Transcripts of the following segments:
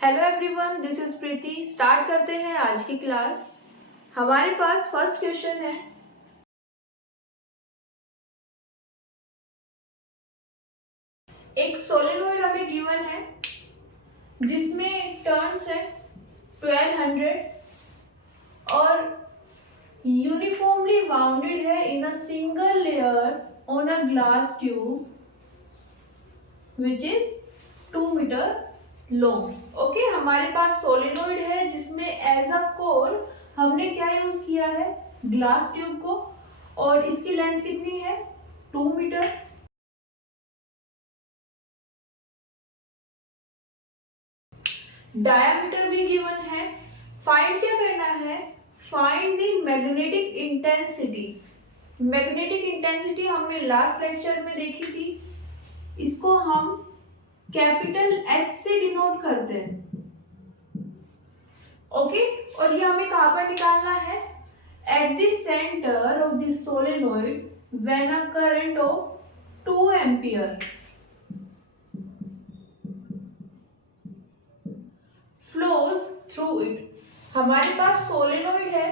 Hello everyone, this is Preeti. Start करते हैं आज की क्लास। हमारे पास फर्स्ट क्वेश्चन है। एक सोलेनोइड हमें गिवन है जिसमें टर्न्स है 1200 और यूनिफॉर्मली बाउंडेड है in a single layer on a glass tube which is 2 metre long. Okay, हमारे पास सोलेनोइड है जिसमें एज अ कोर हमने क्या यूज किया है, ग्लास ट्यूब को, और इसकी लेंथ कितनी है, 2 मीटर। डायमीटर भी गिवन है। फाइंड क्या करना है, find the magnetic intensity. Magnetic intensity हमने लास्ट लेक्चर में देखी थी, इसको हम कैपिटल H से डिनोट करते हैं। ओके, और ये हमें कहां पर निकालना है, at the centre of the solenoid when a current of 2 ampere flows through it. हमारे पास सोलेनोइड है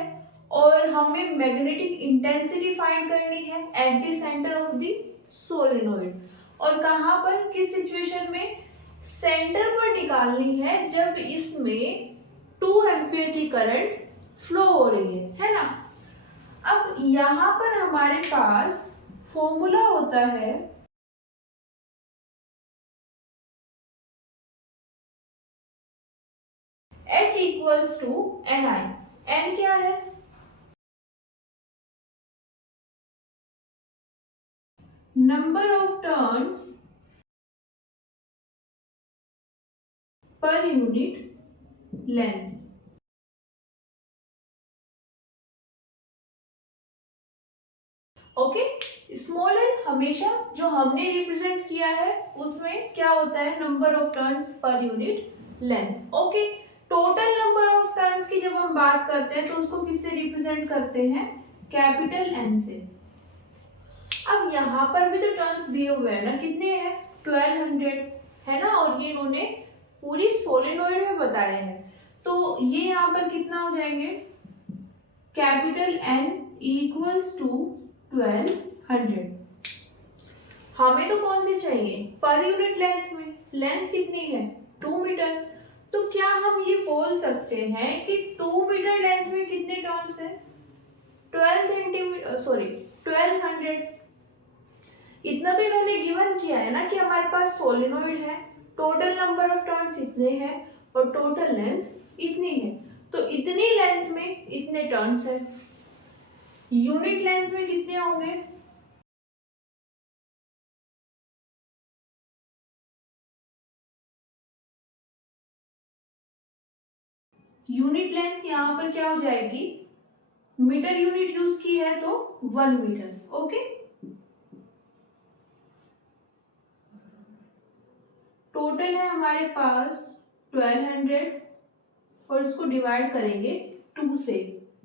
और हमें मैग्नेटिक इंटेंसिटी फाइंड करनी है at the centre of the solenoid. और कहां पर, किस सिचुएशन में, सेंटर पर निकालनी है जब इसमें 2 एम्पियर की करंट फ्लो हो रही है ना। अब यहां पर हमारे पास फॉर्मूला होता है H equals to Ni। N क्या है, नंबर ऑफ टर्न्स पर unit length. Okay, small N हमेशा जो हमने रिप्रेजेंट किया है उसमें क्या होता है, नंबर ऑफ टर्न्स पर unit length. Okay, total number of turns की जब हम बात करते हैं तो उसको किससे रिप्रेजेंट करते हैं, कैपिटल एन से। अब यहाँ पर भी तो टर्न्स दिए हुए हैं ना, कितने हैं, 1200 है ना, और ये इन्होंने पूरी सोलेनोइड में बताए हैं, तो ये यहाँ पर कितना हो जाएंगे, कैपिटल एन इक्वल्स टू 1200। हमें तो कौन सी चाहिए, पर यूनिट लेंथ में, लेंथ कितनी है, 2 मीटर। तो क्या हम ये बोल सकते हैं कि 2 मीटर लेंथ में कितने टर्न्स है, 12 सेंटीमीटर, सॉरी 1200। इतना तो इन्होंने गिवन किया है ना कि हमारे पास सोलेनोइड है, टोटल नंबर ऑफ टर्न्स इतने हैं और टोटल लेंथ इतनी है, तो इतनी लेंथ में इतने टर्न्स है। यूनिट लेंथ में कितने होंगे, यूनिट लेंथ यहां पर क्या हो जाएगी, मीटर यूनिट यूज की है तो 1 मीटर। ओके, टोटल है हमारे पास 1200 और इसको डिवाइड करेंगे 2 से,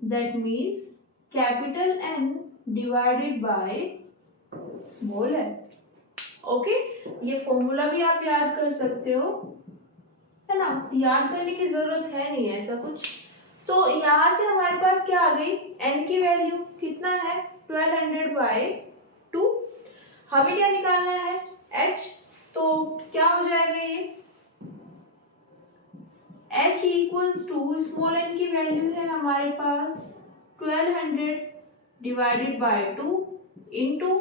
that means capital N divided by small N. Okay, ये फॉर्मूला भी आप याद कर सकते हो, है ना, याद करने की जरूरत है नहीं ऐसा कुछ। तो यहाँ से हमारे पास क्या आ गई, n की वैल्यू कितना है, 1200 बाय 2। हमें क्या निकालना है, h, तो क्या हो जाएगा ये, h equals to small n की वैल्यू है हमारे पास 1200 डिवाइडेड बाय 2 इनटू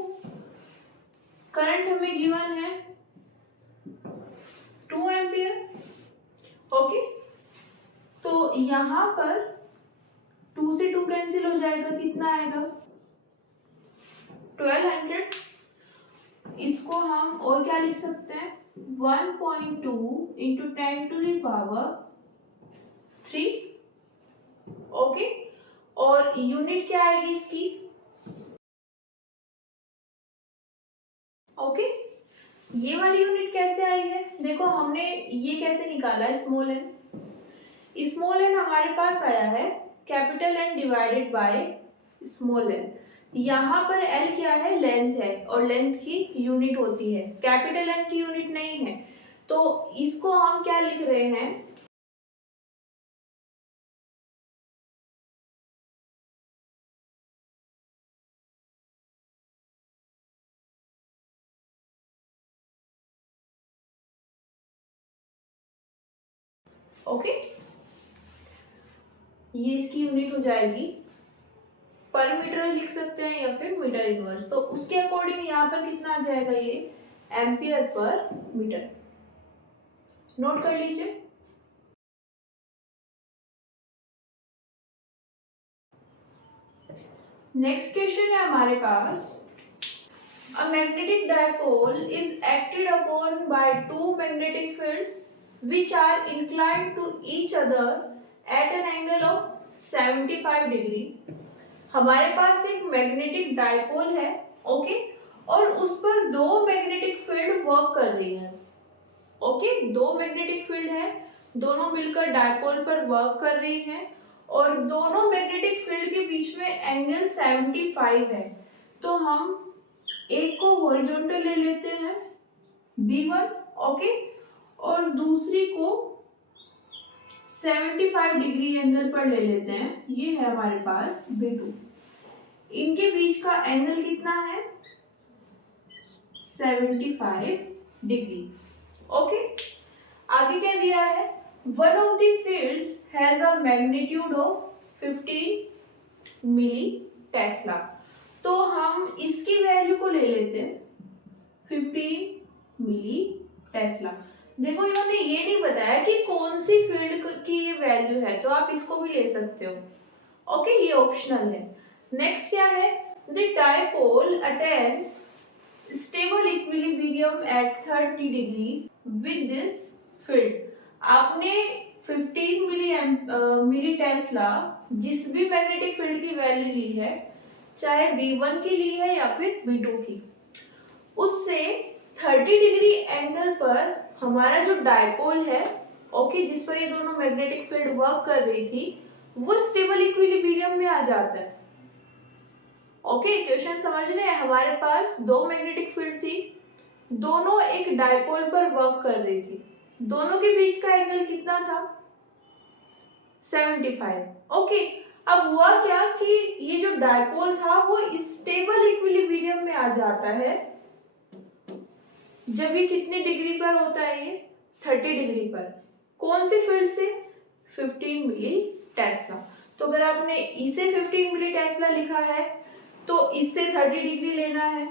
करंट हमें गिवन है 2 एम्पियर। ओके, तो यहाँ पर 2 से 2 कैंसिल हो जाएगा, कितना आएगा 1200। इसको हम और क्या लिख सकते हैं, 1.2 into 10 to the power 3। Okay, और यूनिट क्या आएगी इसकी, ओके, ये वाली यूनिट कैसे आई है, देखो हमने ये कैसे निकाला है, स्मॉल एन। स्मॉल एन हमारे पास आया है capital N divided by small N. यहाँ पर एल क्या है, लेंथ है, और लेंथ की यूनिट होती है, कैपिटल एन की यूनिट नहीं है, तो इसको हम क्या लिख रहे हैं, ओके, ये इसकी यूनिट हो जाएगी, पर मीटर लिख सकते हैं या फिर मीटर इनवर्स। तो उसके अकॉर्डिंग यहाँ पर कितना आ जाएगा, ये एम्पियर पर मीटर। नोट कर लीजिए। नेक्स्ट क्वेश्चन है हमारे पास, a magnetic dipole is acted upon by two magnetic fields which are inclined to each other at an angle of 75 degree. हमारे पास एक मैग्नेटिक डायपोल है, ओके, और उस पर दो मैग्नेटिक फील्ड वर्क कर रही है। ओके, दो मैग्नेटिक फील्ड है, दोनों मिलकर डायपोल पर वर्क कर रही हैं और दोनों मैग्नेटिक फील्ड के बीच में एंगल 75 है। तो हम एक को हॉरिजॉन्टल ले लेते हैं B1, ओके, और दूसरी को 75 डिग्री एंगल पर ले लेते हैं, ये है हमारे पास B2। इनके बीच का एंगल कितना है, 75 डिग्री। ओके, आगे क्या दिया है, one of the fields has a magnitude of 15 milli tesla. तो हम इसकी वैल्यू को ले लेते हैं 15 मिली टेस्ला। देखो इन्होंने ये नहीं बताया कि कौन सी फील्ड की ये वैल्यू है, तो आप इसको भी ले सकते हो, ओके, ये ऑप्शनल है। नेक्स्ट क्या है, the dipole attains stable equilibrium at 30 degree with this field. आपने 15 मिली टेस्ला जिस भी मैग्नेटिक फील्ड की वैल्यू ली है, चाहे B1 की ली है या फिर B2 की, उससे 30 डिग्री एंगल पर हमारा जो डायपोल है, ओके, जिस पर ये दोनों मैग्नेटिक फील्ड वर्क कर रही थी, वो स्टेबल इक्विलिब्रियम में आ जाता है। ओके, क्वेश्चन समझ रहे हैं, हमारे पास दो मैग्नेटिक फील्ड थी, दोनों एक डायपोल पर वर्क कर रही थी, दोनों के बीच का एंगल कितना था, 75। ओके, अब हुआ क्या कि ये जो डायपोल था वो स्टेबल इक्विलिब्रियम में आ जाता है जब ये कितनी डिग्री पर होता है, ये 30 डिग्री पर। कौन सी फील्ड से, 15 मिली टेस्ला। तो अगर आपने इसे 15 मिली टेस्ला लिखा है तो इससे 30 डिग्री लेना है।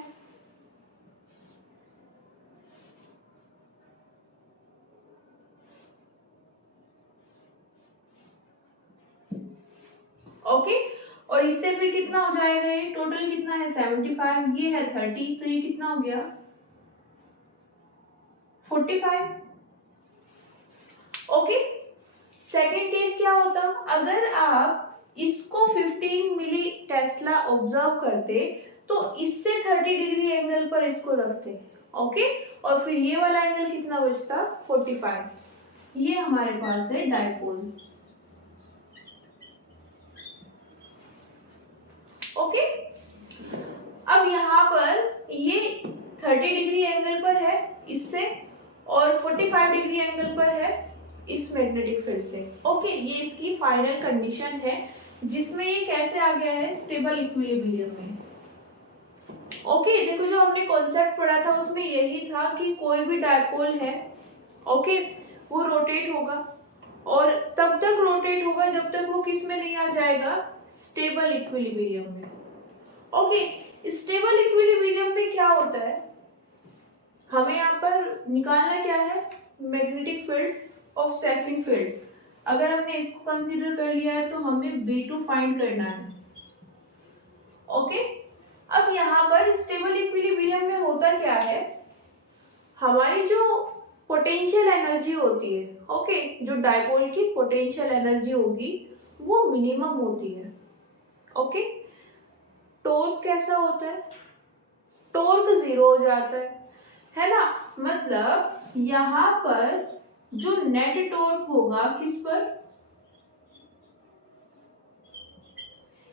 ओके, और इससे फिर कितना हो जाएगा, ये टोटल कितना है 75, ये है 30, तो ये कितना हो गया 45। ओके, सेकेंड केस क्या होता, अगर आप इसको 15 मिली टेस्ला ऑब्जर्व करते तो इससे 30 डिग्री एंगल पर इसको रखते, ओके, और फिर ये वाला एंगल कितना बचता 45। ये हमारे पास है डायपोल। ओके, अब यहाँ पर ये 30 डिग्री एंगल पर है इससे और 45 डिग्री एंगल पर है इस मैग्नेटिक फील्ड से। ओके, ये इसकी फाइनल कंडीशन है जिसमें ये कैसे आ गया है, स्टेबल इक्विलिब्रियम में। ओके, देखो जो हमने कॉन्सेप्ट पढ़ा था उसमें यही था कि कोई भी डायपोल है, ओके, वो रोटेट होगा और तब तक रोटेट होगा जब तक वो किस में नहीं आ जाएगा, स्टेबल इक्विलिब्रियम में। ओके, स्टेबल इक्विलिब्रियम में क्या होता है, हमें यहाँ पर निकालना क्या है, magnetic field of second field. अगर हमने इसको कंसीडर कर लिया है तो हमें B2 फाइंड करना है। ओके, अब यहाँ पर स्टेबल इक्विलिब्रियम में होता क्या है, हमारी जो पोटेंशियल एनर्जी होती है, ओके, जो डायपोल की पोटेंशियल एनर्जी होगी वो मिनिमम होती है। ओके, टॉर्क कैसा होता है, टॉर्क 0 हो जाता है ना, मतलब यहाँ पर जो नेट टॉर्क होगा किस पर,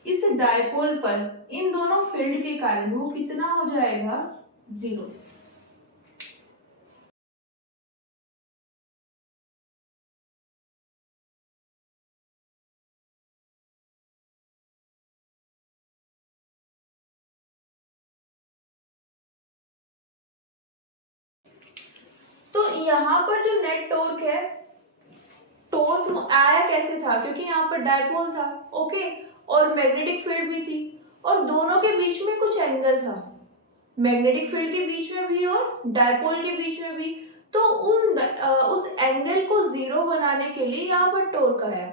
इस डायपोल पर, इन दोनों फील्ड के कारण वो कितना हो जाएगा, 0। तो यहाँ पर जो नेट टॉर्क है, टॉर्क आया कैसे था, क्योंकि यहाँ पर डायपोल था, ओके, और मैग्नेटिक फील्ड भी थी, और दोनों के बीच में कुछ एंगल था, मैग्नेटिक फील्ड के बीच में भी और डायपोल के बीच में भी। तो उस एंगल को जीरो बनाने के लिए यहाँ पर टॉर्क आया।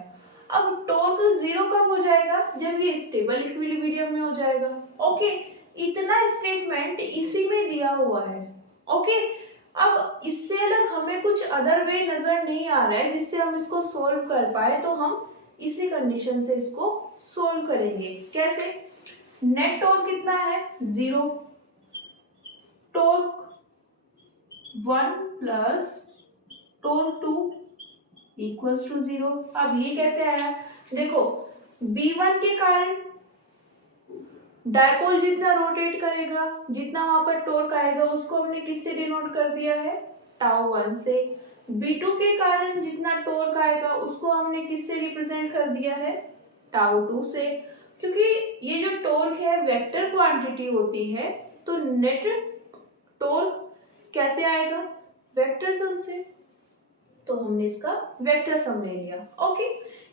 अब टॉर्क जीरो कब हो जाएगा, जब ये स्टेबल इक्विलिब्रियम में हो जाएगा, ओके। इतना स्टेटमेंट इसी में दिया हुआ है, ओके। अब इससे अलग हमें कुछ अदर वे नजर नहीं आ रहा है जिससे हम इसको सोल्व कर पाए, तो हम इसी कंडीशन से इसको सोल्व करेंगे। कैसे? नेट टॉर्क कितना है, zero, torque 1 plus torque 2 equals to 0। अब ये कैसे आया, देखो B1 के कारण डायपोल जितना रोटेट करेगा, जितना वहां पर टॉर्क आएगा, उसको हमने किससे डिनोट कर दिया है, टाउ 1 से। B2 के कारण जितना टॉर्क आएगा, उसको हमने किससे रिप्रेजेंट कर दिया है, टाउ 2 से। क्योंकि ये जो टॉर्क है वेक्टर क्वांटिटी होती है, तो नेट टॉर्क कैसे आएगा, वेक्टर सम से, तो हमने इसका वेक्टर सम ले लिया, ओके।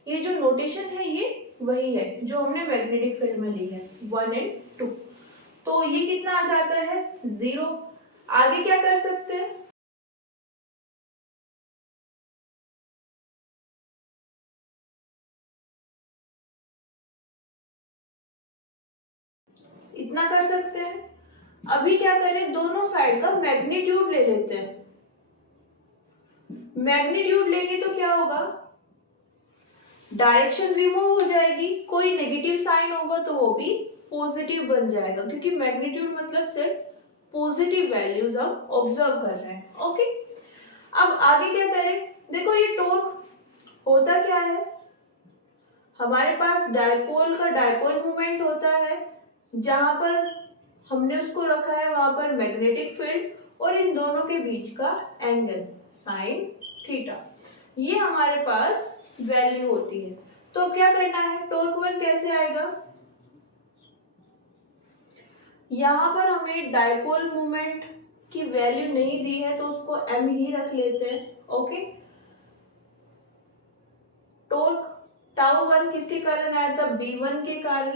ये जो नोटेशन है ये वही है जो हमने मैग्नेटिक फील्ड में ली है, 1 एंड 2। तो ये कितना आ जाता है, 0। आगे क्या कर सकते हैं, इतना कर सकते हैं। अभी क्या करें, दोनों साइड का मैग्नीट्यूड ले लेते हैं। मैग्नीट्यूड लेंगे तो क्या होगा, डायरेक्शन रिमूव हो जाएगी, कोई नेगेटिव साइन होगा तो वो भी पॉजिटिव बन जाएगा, क्योंकि मैग्नीट्यूड मतलब सिर्फ पॉजिटिव वैल्यूज हम ऑब्जर्व कर रहे हैं, ओके। अब आगे क्या करें, देखो ये टॉर्क होता क्या है, हमारे पास डायपोल का डायपोल मोमेंट होता है, जहां पर हमने उसको रखा है वहां पर मैग्नेटिक फील्ड, और इन दोनों के बीच का एंगल साइन थीटा, ये हमारे पास वैल्यू होती है। तो क्या करना है, टॉर्क 1 कैसे आएगा, यहाँ पर हमें डायपोल मोमेंट की वैल्यू नहीं दी है तो उसको m ही रख लेते हैं, ओके। टॉर्क टाउ 1 किसके कारण आया था, B1 के कारण,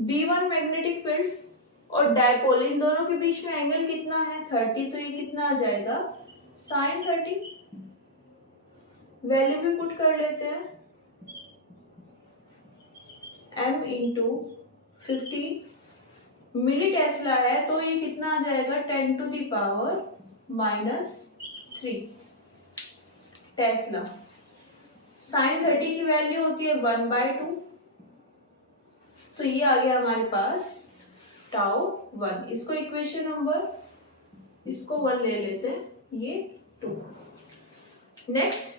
B1 मैग्नेटिक फील्ड और डायपोल, इन दोनों के बीच में एंगल कितना है, 30, तो ये कितना आ जाएगा, साइन 30। वैल्यू भी पुट कर लेते हैं, m इंटू 50 मिली टेस्ला है, तो ये कितना आ जाएगा, 10 to the power -3 tesla. Sine 30 की वैल्यू होती है 1/2, तो ये आ गया हमारे पास टाउ 1। इसको इक्वेशन नंबर, इसको 1 ले लेते हैं, ये 2। नेक्स्ट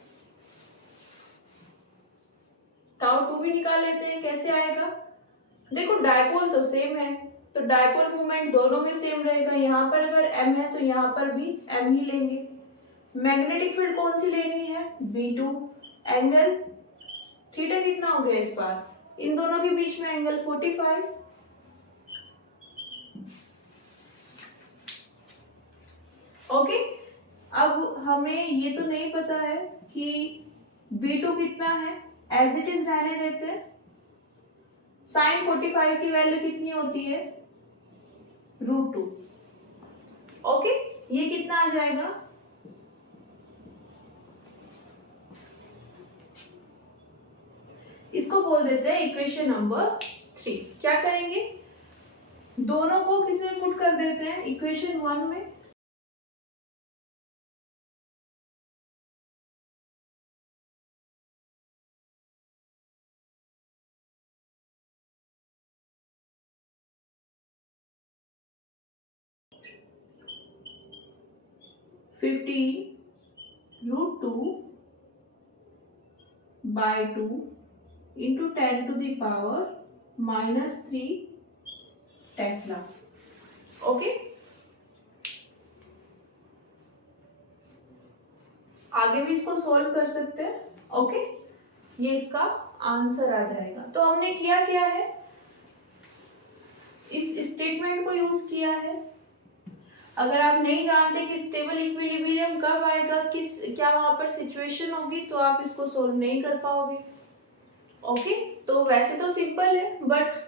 टाउ 2 भी निकाल लेते हैं, कैसे आएगा, देखो डायपोल तो सेम है, तो डायपोल मोमेंट दोनों में सेम रहेगा, यहाँ पर अगर m है तो यहाँ पर भी m ही लेंगे। मैग्नेटिक फील्ड कौन सी लेनी है, B2, एंगल थीटा कितना हो गया इस बार, इन दोनों के बीच में एंगल 45, ओके। अब हमें ये तो नहीं पता है कि B2 कितना है, एज इट इज रहने देते हैं। साइन 45 की वैल्यू कितनी होती है, √2, ओके। ये कितना आ जाएगा, इसको बोल देते हैं इक्वेशन नंबर 3। क्या करेंगे, दोनों को किसी में पुट कर देते हैं, इक्वेशन 1 में, √2/2 into 10 to the power -3 Tesla, okay. आगे भी इसको सोल्व कर सकते हैं, ओके। ये इसका आंसर आ जाएगा। तो हमने किया क्या है, इस स्टेटमेंट को यूज किया है, अगर आप नहीं जानते कि स्टेबल इक्विलिब्रियम कब आएगा, किस क्या वहां पर सिचुएशन होगी, तो आप इसको सोल्व नहीं कर पाओगे। ओके, तो वैसे तो सिंपल है, बट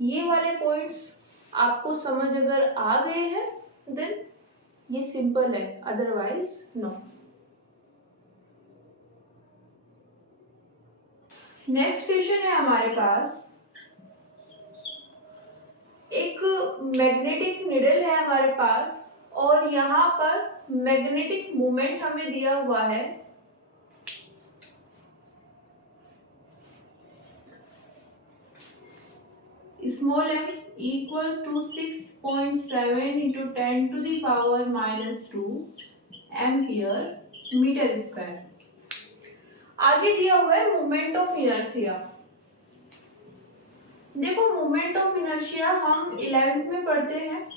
ये वाले पॉइंट्स आपको समझ अगर आ गए हैं देन ये सिंपल है, अदरवाइज नो। नेक्स्ट क्वेश्चन है हमारे पास, एक मैग्नेटिक निडल है हमारे पास और यहाँ पर मैग्नेटिक मोमेंट हमें दिया हुआ है small m equals to 6.7 into 10 to the power minus 2 ampere metre square. आगे दिया हुआ है मोमेंट ऑफ इनर्शिया। देखो मोमेंट ऑफ इनर्शिया हम 11th में पढ़ते हैं,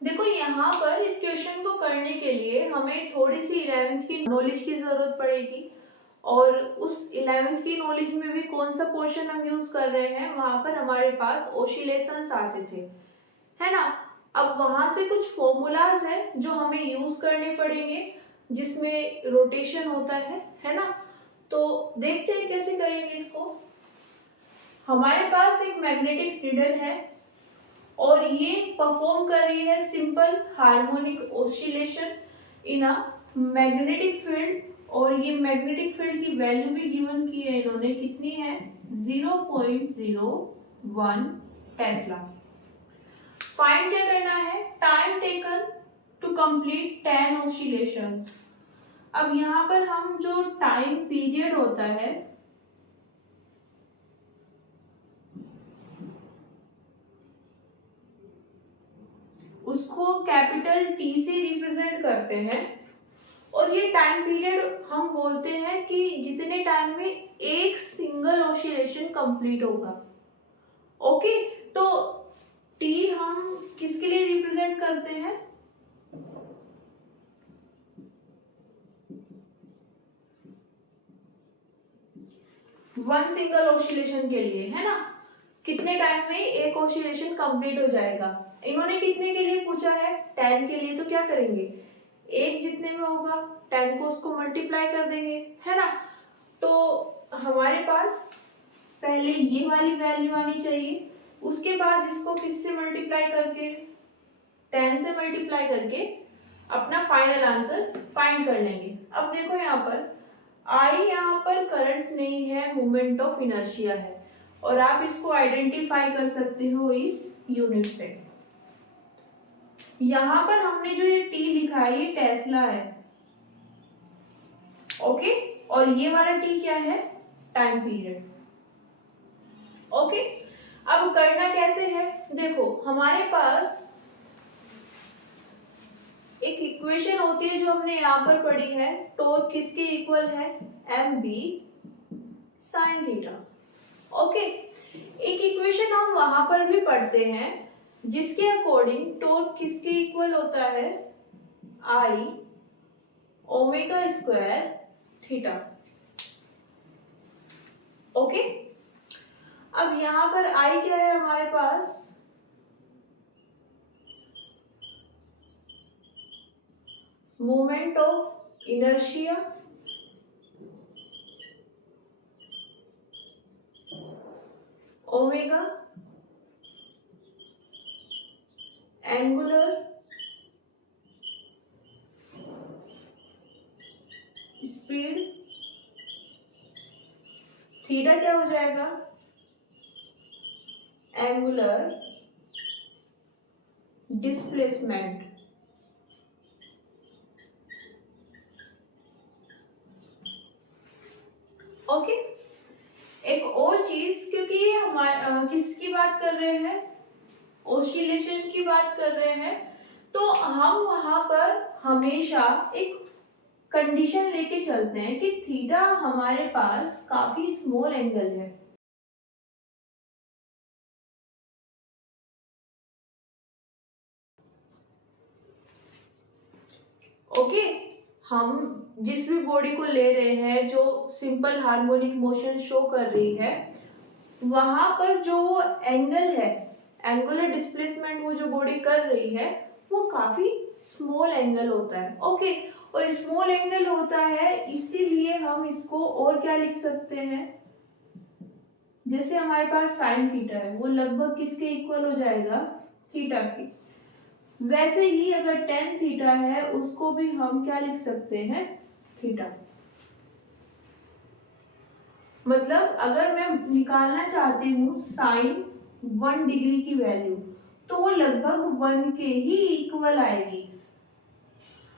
देखो यहाँ पर इस क्वेश्चन को करने के लिए हमें थोड़ी सी 11th की नॉलेज की जरूरत पड़ेगी और उस 11th की नॉलेज में भी कौन सा पोर्शन हम यूज कर रहे हैं, वहां पर हमारे पास ऑसिलेशंस आते थे, है ना। अब वहां से कुछ फॉर्मूलाज है जो हमें यूज करने पड़ेंगे जिसमें रोटेशन होता है ना। तो देखते हैं कैसे करेंगे इसको। हमारे पास एक मैग्नेटिक निडल है और ये परफॉर्म कर रही है simple harmonic oscillation in a magnetic field और ये मैग्नेटिक फील्ड की वैल्यू भी गिवन की है इन्होंने, कितनी है 0.01 टेस्ला। फाइंड क्या करना है, time taken to complete 10 oscillations. अब यहाँ पर हम जो टाइम पीरियड होता है उसको कैपिटल टी से रिप्रेजेंट करते हैं और ये टाइम पीरियड हम बोलते हैं कि जितने टाइम में एक सिंगल ऑसिलेशन कंप्लीट होगा। ओके, तो टी हम किसके लिए रिप्रेजेंट करते हैं, वन सिंगल ऑसिलेशन के लिए, है ना। कितने टाइम में एक ऑसिलेशन कंप्लीट हो जाएगा। इन्होंने कितने के लिए पूछा है, 10 के लिए, तो क्या करेंगे, एक जितने में होगा 10 को उसको मल्टीप्लाई कर देंगे, है ना। तो हमारे पास पहले ये वाली वैल्यू आनी चाहिए, उसके बाद इसको किससे मल्टीप्लाई करके, 10 से मल्टीप्लाई करके अपना फाइनल आंसर फाइंड कर लेंगे। अब देखो यहाँ पर आई यहाँ पर करंट नहीं है, मोमेंट ऑफ इनर्शिया है और आप इसको आइडेंटिफाई कर सकते हो इस यूनिट से। यहाँ पर हमने जो ये टी लिखा है ये टेस्ला है, ओके, और ये वाला टी क्या है, टाइम पीरियड। ओके, अब करना कैसे है, देखो हमारे पास एक इक्वेशन होती है जो हमने यहाँ पर पढ़ी है, टॉर्क किसके इक्वल है, M B sine theta. Okay, एक इक्वेशन हम वहां पर भी पढ़ते हैं जिसके अकॉर्डिंग टॉर्क किसके इक्वल होता है, I omega square theta. Okay, अब यहां पर आई क्या है हमारे पास, moment of inertia, omega angular speed, theta क्या हो जाएगा, एंगुलर डिस्प्लेसमेंट। ओके, एक और चीज, क्योंकि ये हमारे किसकी बात कर रहे हैं, ऑसिलेशन की बात कर रहे हैं, तो हम वहां पर हमेशा एक कंडीशन लेके चलते हैं कि थीटा हमारे पास काफी स्मॉल एंगल है। ओके, हम जिस भी बॉडी को ले रहे हैं जो सिंपल हार्मोनिक मोशन शो कर रही है, वहां पर जो वो एंगल है, एंगुलर डिस्प्लेसमेंट वो जो बॉडी कर रही है वो काफी स्मॉल एंगल होता है। ओके, और स्मॉल एंगल होता है, इसीलिए हम इसको और क्या लिख सकते हैं, जैसे हमारे पास साइन थीटा है वो लगभग किसके इक्वल हो जाएगा, थीटा के। वैसे ही अगर टेन थीटा है उसको भी हम क्या लिख सकते हैं, थीटा। मतलब अगर मैं निकालना चाहती हूँ साइन 1 डिग्री की वैल्यू, तो वो लगभग 1 के ही इक्वल आएगी।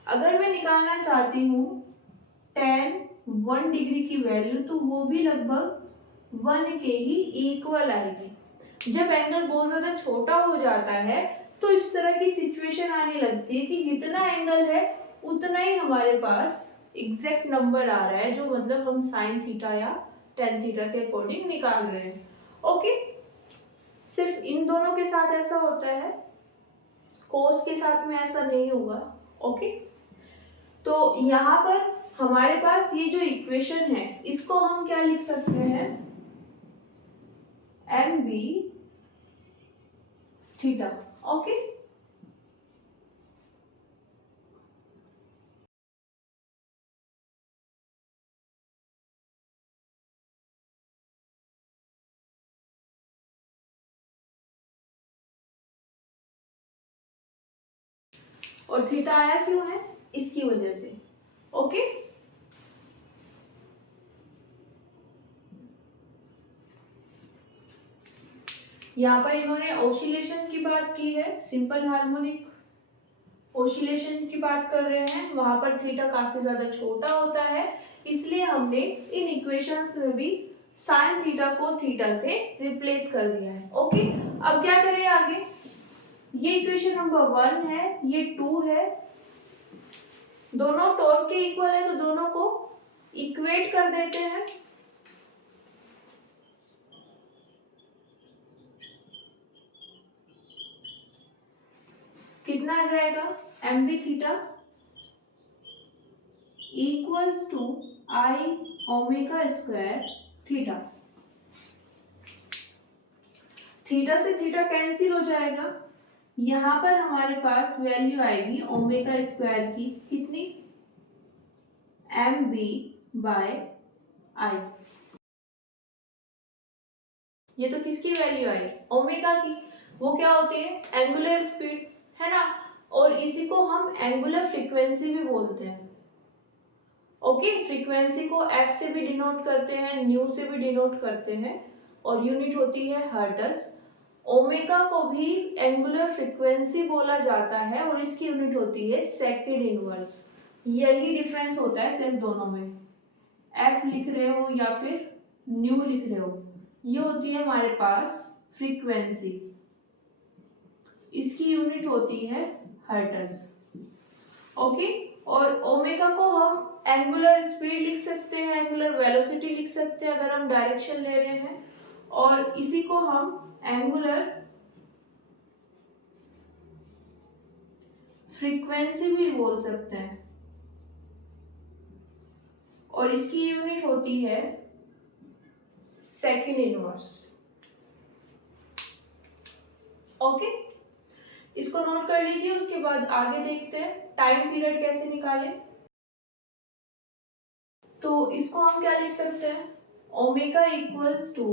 अगर मैं निकालना चाहती हूँ टेन 1 डिग्री की वैल्यू, तो वो भी लगभग 1 के ही इक्वल आएगी। जब एंगल बहुत ज्यादा छोटा हो जाता है तो इस तरह की सिचुएशन आने लगती है कि जितना एंगल है उतना ही हमारे पास एग्जैक्ट नंबर आ रहा है, जो मतलब हम साइन थीटा या टेन थीटा के अकॉर्डिंग निकाल रहे हैं। ओके, सिर्फ इन दोनों के साथ ऐसा होता है, कोस के साथ में ऐसा नहीं होगा। ओके, तो यहाँ पर हमारे पास ये जो इक्वेशन है इसको हम क्या लिख सकते हैं, एम बी थीटा। ओके, और थीटा आया क्यों है, इसकी वजह से। ओके, यहाँ पर इन्होंने ऑसिलेशन की बात की है, सिंपल हार्मोनिक ऑसिलेशन की बात कर रहे हैं, वहां पर थीटा काफी ज्यादा छोटा होता है, इसलिए हमने इन इक्वेशंस में भी साइन थीटा को थीटा से रिप्लेस कर दिया है। ओके, अब क्या करें आगे, ये इक्वेशन नंबर 1 है, ये 2 है, दोनों टॉर्क के इक्वल है तो दोनों को इक्वेट कर देते हैं। कितना आ जाएगा, M B theta equals to I omega square theta. Theta से थीटा कैंसिल हो जाएगा, यहाँ पर हमारे पास वैल्यू आएगी ओमेगा स्क्वायर की, कितनी, एम बी बाय आई। ये तो किसकी वैल्यू आई, ओमेगा की, वो क्या होती है, एंगुलर स्पीड, है ना, और इसी को हम एंगुलर फ्रीक्वेंसी भी बोलते हैं। ओके, फ्रीक्वेंसी को एफ से भी डिनोट करते हैं, न्यू से भी डिनोट करते हैं, और यूनिट होती है हर्ट्ज। ओमेगा को भी एंगुलर फ्रीक्वेंसी बोला जाता है और इसकी यूनिट होती है सेकेंड इनवर्स। यही डिफरेंस होता है सिर्फ दोनों में, एफ लिख रहे हो या फिर न्यू लिख रहे हो, ये होती है हमारे पास फ्रीक्वेंसी, इसकी यूनिट होती है हर्ट्ज। ओके, और ओमेगा को हम एंगुलर स्पीड लिख सकते हैं, एंगुलर वेलोसिटी लिख सकते हैं अगर हम डायरेक्शन ले रहे हैं, और इसी को हम एंगुलर फ्रीक्वेंसी भी बोल सकते हैं, और इसकी यूनिट होती है सेकेंड इनवर्स। ओके, इसको नोट कर लीजिए, उसके बाद आगे देखते हैं टाइम पीरियड कैसे निकालें। तो इसको हम क्या लिख सकते हैं, omega equals to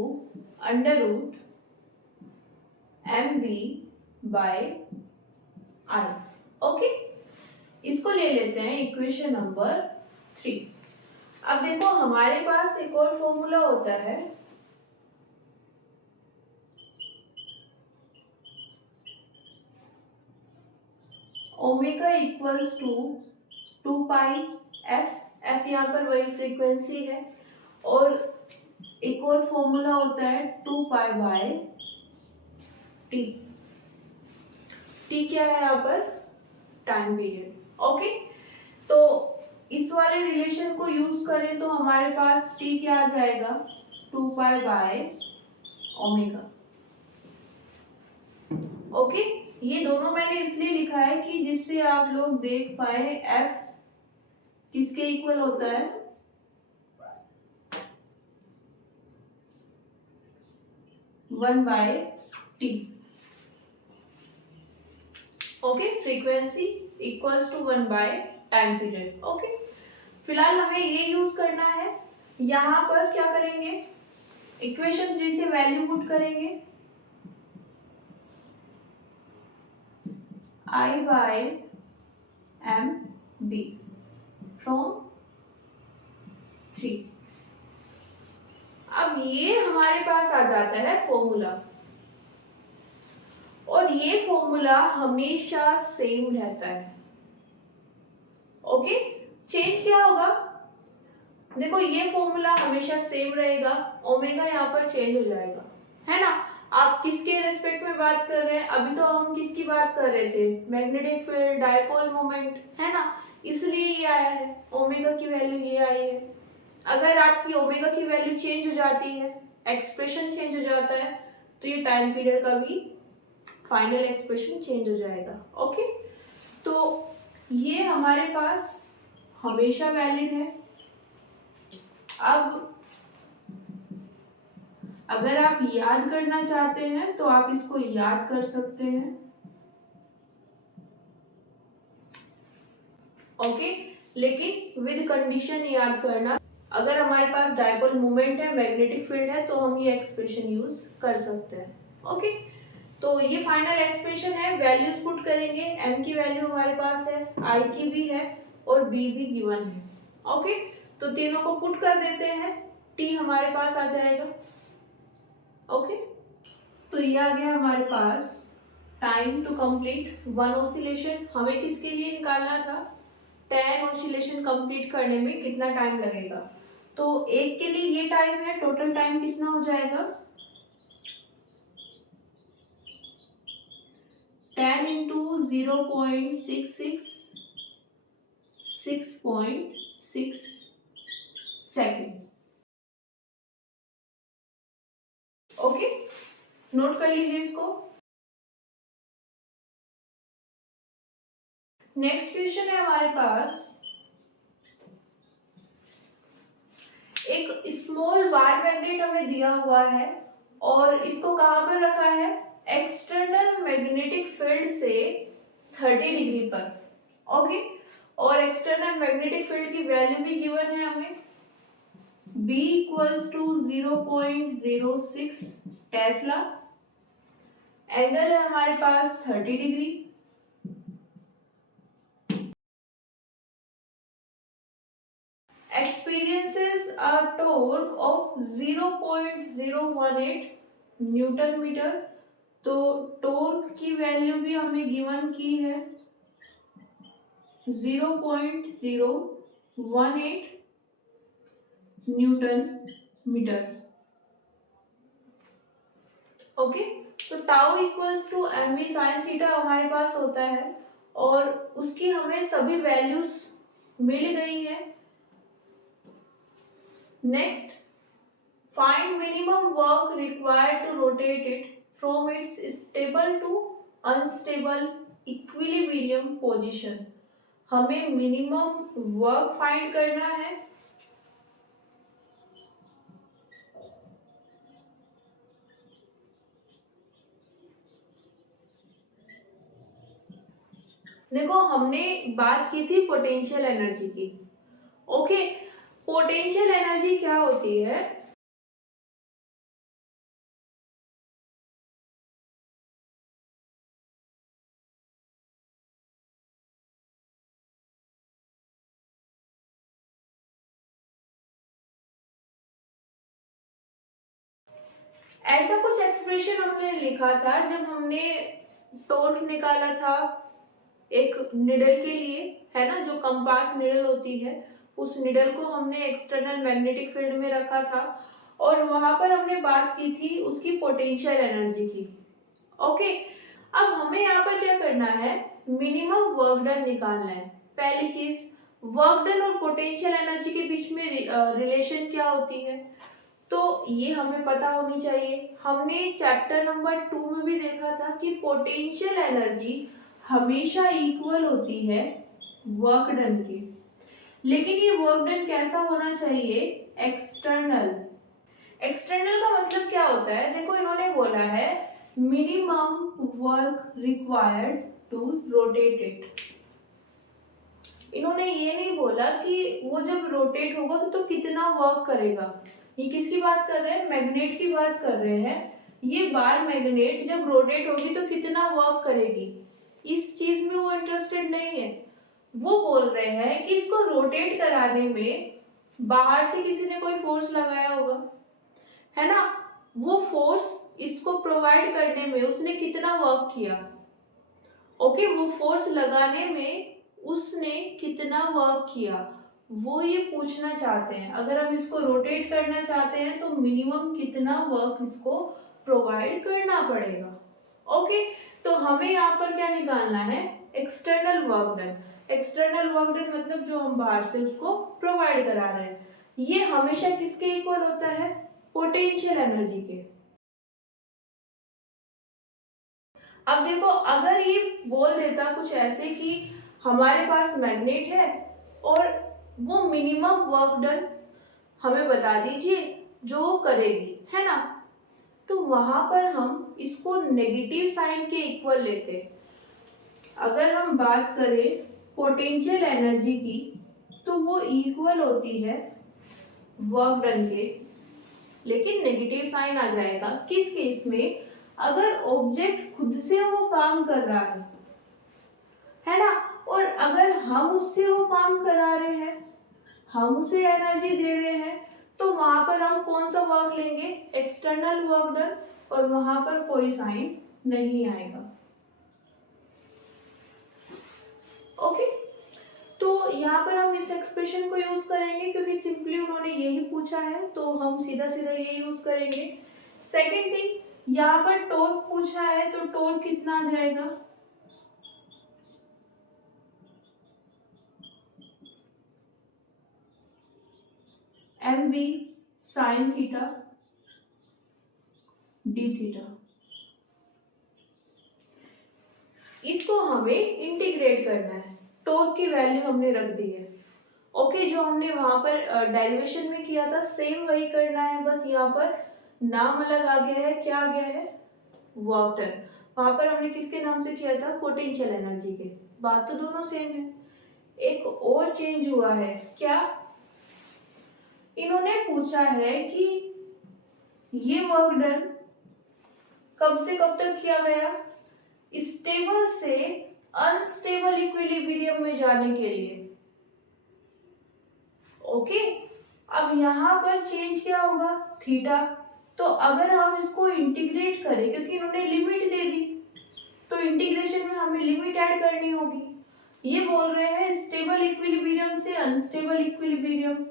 under root M B by I. Okay, इसको ले लेते हैं इक्वेशन नंबर 3। अब देखो हमारे पास एक और फॉर्मूला होता है, omega equals to 2 pi F, F यहाँ पर वही फ्रीक्वेंसी है, और एक और फॉर्मूला होता है 2 पाई बाय टी। टी क्या है यहाँ पर, टाइम पीरियड। ओके, तो इस वाले रिलेशन को यूज करें तो हमारे पास टी क्या आ जाएगा, 2 पाई बाय ओमेगा। ओके, ये दोनों मैंने इसलिए लिखा है कि जिससे आप लोग देख पाए एफ किसके इक्वल होता है, 1/t। Okay, frequency equals to 1 by time period. Okay, फिलहाल हमें ये यूज करना है। यहाँ पर क्या करेंगे, इक्वेशन 3 से वैल्यू पुट करेंगे, I/mb फ्रॉम 3। अब ये हमारे पास आ जाता है फॉर्मूला, और ये फॉर्मूला हमेशा सेम रहता है। ओके, चेंज क्या होगा, देखो ये फॉर्मूला हमेशा सेम रहेगा, ओमेगा यहाँ पर चेंज हो जाएगा, है ना। आप किसके रेस्पेक्ट में बात कर रहे हैं, अभी तो हम किसकी बात कर रहे थे, मैग्नेटिक फील्ड, डायपोल मोमेंट, है ना, इसलिए ये आया है, ओमेगा की वैल्यू ये आई है। अगर आपकी ओमेगा की वैल्यू चेंज हो जाती है, एक्सप्रेशन चेंज हो जाता है, तो ये टाइम पीरियड का भी फाइनल एक्सप्रेशन चेंज हो जाएगा। ओके, तो ये हमारे पास हमेशा वैलिड है। अब अगर आप याद करना चाहते हैं तो आप इसको याद कर सकते हैं। ओके, लेकिन विद कंडीशन याद करना, अगर हमारे पास डायपोल मोमेंट है, मैग्नेटिक फील्ड है, तो हम ये एक्सप्रेशन यूज कर सकते हैं। ओके, तो ये फाइनल एक्सप्रेशन है, वैल्यूज पुट करेंगे, m की वैल्यू हमारे पास है, I की भी है, और b भी गिवन है। ओके, तो तीनों को पुट कर देते हैं, t हमारे पास आ जाएगा। ओके, तो ये आ गया हमारे पास टाइम टू कंप्लीट 1 ऑसिलेशन। हमें किसके लिए निकालना था, 10 ऑसिलेशन कंप्लीट करने में कितना टाइम लगेगा, तो एक के लिए ये टाइम है, टोटल टाइम कितना हो जाएगा, 10 इंटू 0.66 6.6 सेकेंड। ओके, नोट कर लीजिए इसको। नेक्स्ट क्वेश्चन है हमारे पास, एक स्मॉल वायर मैग्नेट हमें दिया हुआ है, और इसको कहां पर रखा है, एक्सटर्नल मैग्नेटिक फील्ड से 30 डिग्री पर। ओके, और एक्सटर्नल मैग्नेटिक फील्ड की वैल्यू भी गिवन है हमें, B equals to 0.06 tesla, angle है हमारे पास 30 degree, experiences a torque of 0.018 newton metre. तो टॉर्क की वैल्यू भी हमें गिवन की है 0.018 न्यूटन मीटर। ओके, तो tau equals to M V sine theta हमारे पास होता है, और उसकी हमें सभी वैल्यूज मिल गई है। Next, find minimum work required to rotate it from its stable to unstable equilibrium position। हमें मिनिमम वर्क फाइंड करना है। देखो, हमने बात की थी पोटेंशियल एनर्जी की। ओके, पोटेंशियल एनर्जी क्या होती है, ऐसा कुछ एक्सप्रेशन हमने लिखा था जब हमने टॉर्क निकाला था एक निडल के लिए, है ना, जो कंपास निडल होती है, उस निडल को हमने एक्सटर्नल मैग्नेटिक फील्ड में रखा था, और वहां पर हमने बात की थी उसकी पोटेंशियल एनर्जी की। ओके, अब हमें यहाँ पर क्या करना है, मिनिमम वर्क डन निकालना है। पहली चीज, वर्क डन और पोटेंशियल एनर्जी के बीच में रिलेशन क्या होती है, तो ये हमें पता होनी चाहिए। हमने चैप्टर नंबर 2 में भी देखा था कि पोटेंशियल एनर्जी हमेशा इक्वल होती है वर्क डन के। लेकिन ये वर्क डन कैसा होना चाहिए, एक्सटर्नल। एक्सटर्नल का मतलब क्या होता है, देखो इन्होंने बोला है minimum work required to rotate it. इन्होंने ये नहीं बोला कि वो जब रोटेट होगा तो कितना वर्क करेगा। ये किसकी बात कर रहे हैं, मैग्नेट की बात कर रहे हैं। ये बार मैग्नेट जब रोटेट होगी तो कितना वर्क करेगी, इस चीज में वो इंटरेस्टेड नहीं है। वो बोल रहे हैं कि इसको रोटेट कराने में बाहर से किसी ने कोई फोर्स लगाया होगा, है ना, वो फोर्स इसको प्रोवाइड करने में उसने कितना वर्क किया। ओके, वो फोर्स लगाने में उसने कितना वर्क किया, वो ये पूछना चाहते हैं। अगर हम इसको रोटेट करना चाहते हैं तो मिनिमम कितना वर्क इसको प्रोवाइड करना पड़ेगा। ओके, तो हमें यहाँ पर क्या निकालना है, external work done. External work done मतलब जो हम बाहर से उसको प्रोवाइड करा रहे हैं, ये हमेशा किसके इक्वल होता है, पोटेंशियल एनर्जी के। अब देखो अगर ये बोल देता कुछ ऐसे कि हमारे पास मैग्नेट है और वो मिनिमम वर्क डन हमें बता दीजिए जो वो करेगी, है ना, तो वहां पर हम इसको नेगेटिव साइन के इक्वल लेते। अगर हम बात करें पोटेंशियल एनर्जी की तो वो इक्वल होती है वर्क डन के, लेकिन नेगेटिव साइन आ जाएगा किस केस में, अगर ऑब्जेक्ट खुद से वो काम कर रहा है ना, और अगर हम उससे वो काम करा रहे हैं, हम उसे एनर्जी दे रहे हैं, तो वहां पर हम कौन सा वर्क लेंगे, एक्सटर्नल वर्क डन, और वहां पर कोई साइन नहीं आएगा। ओके, तो यहाँ पर हम इस एक्सप्रेशन को यूज करेंगे क्योंकि सिंपली उन्होंने यही पूछा है, तो हम सीधा सीधा ये यूज करेंगे। सेकेंड थिंग, यहाँ पर टॉर्क पूछा है तो टॉर्क कितना आ जाएगा, M B sine theta D theta. इसको हमें इंटीग्रेट करना है, टॉर्क की वैल्यू हमने रख दी है। ओके, जो हमने वहां पर डेरिवेशन में किया था सेम वही करना है, बस यहाँ पर नाम अलग आ गया है, क्या आ गया है, वर्क डन। वहां पर हमने किसके नाम से किया था, पोटेंशियल एनर्जी के। बात तो दोनों सेम है, एक और चेंज हुआ है, क्या, इन्होंने पूछा है कि ये वर्क डन कब से कब तक किया गया, स्टेबल से अनस्टेबल इक्विलिब्रियम में जाने के लिए। ओके, अब यहाँ पर चेंज क्या होगा, थीटा। तो अगर हम इसको इंटीग्रेट करें, क्योंकि इन्होंने लिमिट दे दी, तो इंटीग्रेशन में हमें लिमिट ऐड करनी होगी। ये बोल रहे हैं स्टेबल इक्विलिब्रियम से अनस्टेबल इक्विलिब्रियम।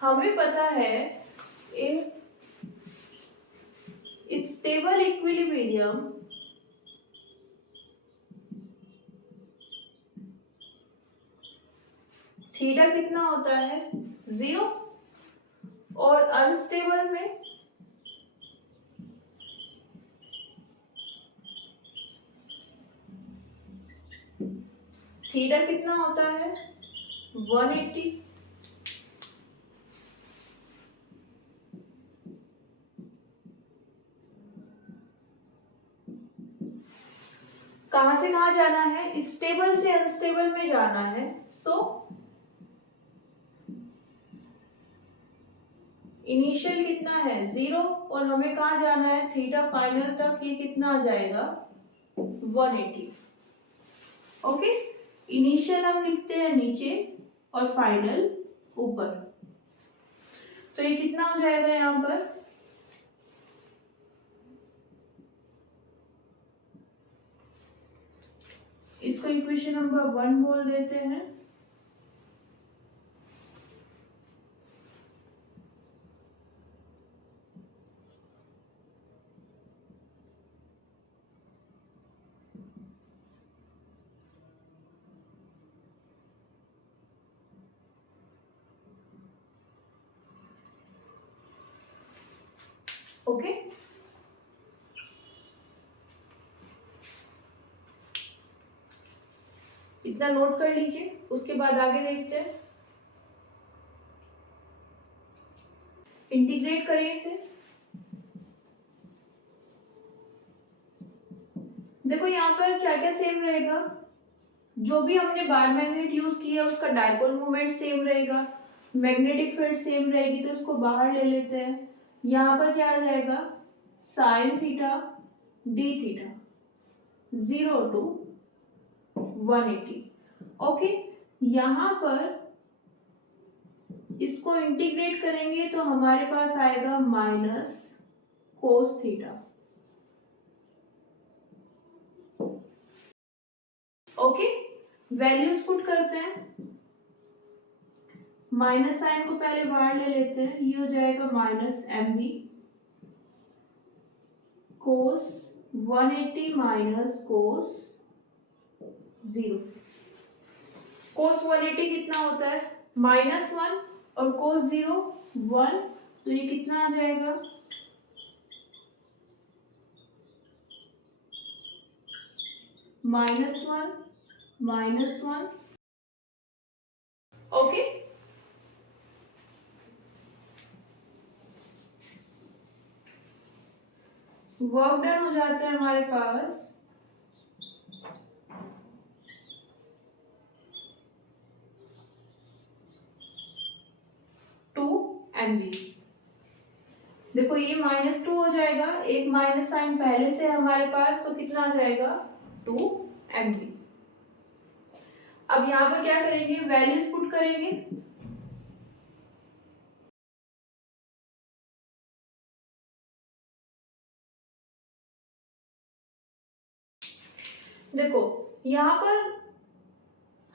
हमें पता है इन स्टेबल इक्विलिब्रियम थीटा कितना होता है, 0, और अनस्टेबल में थीटा कितना होता है, 180। कहां से कहां जाना है, स्टेबल से अनस्टेबल में जाना है। सो इनिशियल कितना है, 0, और हमें कहां जाना है, थीटा फाइनल तक, ये कितना आ जाएगा, 180। ओके, इनिशियल हम लिखते हैं नीचे और फाइनल ऊपर, तो ये कितना हो जाएगा यहाँ पर, इसको इक्वेशन नंबर 1 बोल देते हैं। ओके, इतना नोट कर लीजिए, उसके बाद आगे देखते हैं। इंटीग्रेट करें इसे। देखो यहाँ पर क्या क्या सेम रहेगा, जो भी हमने बार मैग्नेट यूज किया उसका डायपोल मोमेंट सेम रहेगा, मैग्नेटिक फील्ड सेम रहेगी, तो इसको बाहर ले लेते हैं। यहाँ पर क्या आ जाएगा, sign theta D theta 0 to 180। Okay, यहाँ पर इसको इंटीग्रेट करेंगे तो हमारे पास आएगा minus cos theta. Okay, values put करते हैं। माइनस साइन को पहले बाहर ले लेते हैं, ये हो जाएगा माइनस एम बी कोस 180 माइनस कोस 0। कोस 180 कितना होता है, -1 और कोस 0 1, तो ये कितना आ जाएगा, -1 ओके। वर्क डन हो जाता है हमारे पास 2 MB। देखो ये -2 हो जाएगा, एक माइनस साइन पहले से हमारे पास, तो कितना आ जाएगा 2 MB। अब यहाँ पर क्या करेंगे, वैल्यूज पुट करेंगे। देखो यहाँ पर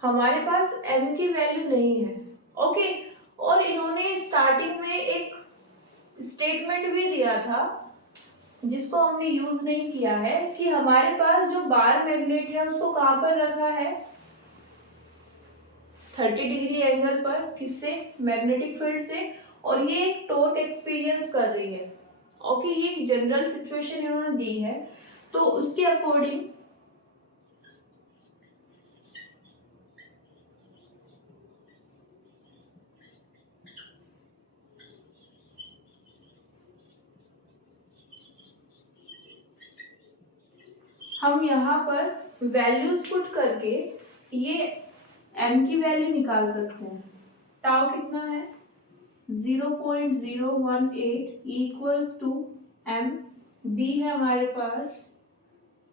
हमारे पास m की वैल्यू नहीं है, ओके। और इन्होंने स्टार्टिंग में एक स्टेटमेंट भी दिया था जिसको हमने यूज नहीं किया है, कि हमारे पास जो बार मैग्नेट है उसको कहां पर रखा है, 30 डिग्री एंगल पर, किससे, मैग्नेटिक फील्ड से, और ये एक टॉर्क एक्सपीरियंस कर रही है। ओके, ये एक जनरल सिचुएशन इन्होंने दी है, तो उसके अकॉर्डिंग हम यहाँ पर वैल्यूज पुट करके ये m की वैल्यू निकाल सकते हैं। टाउ कितना है, 0.018 इक्वल्स टू m, b है हमारे पास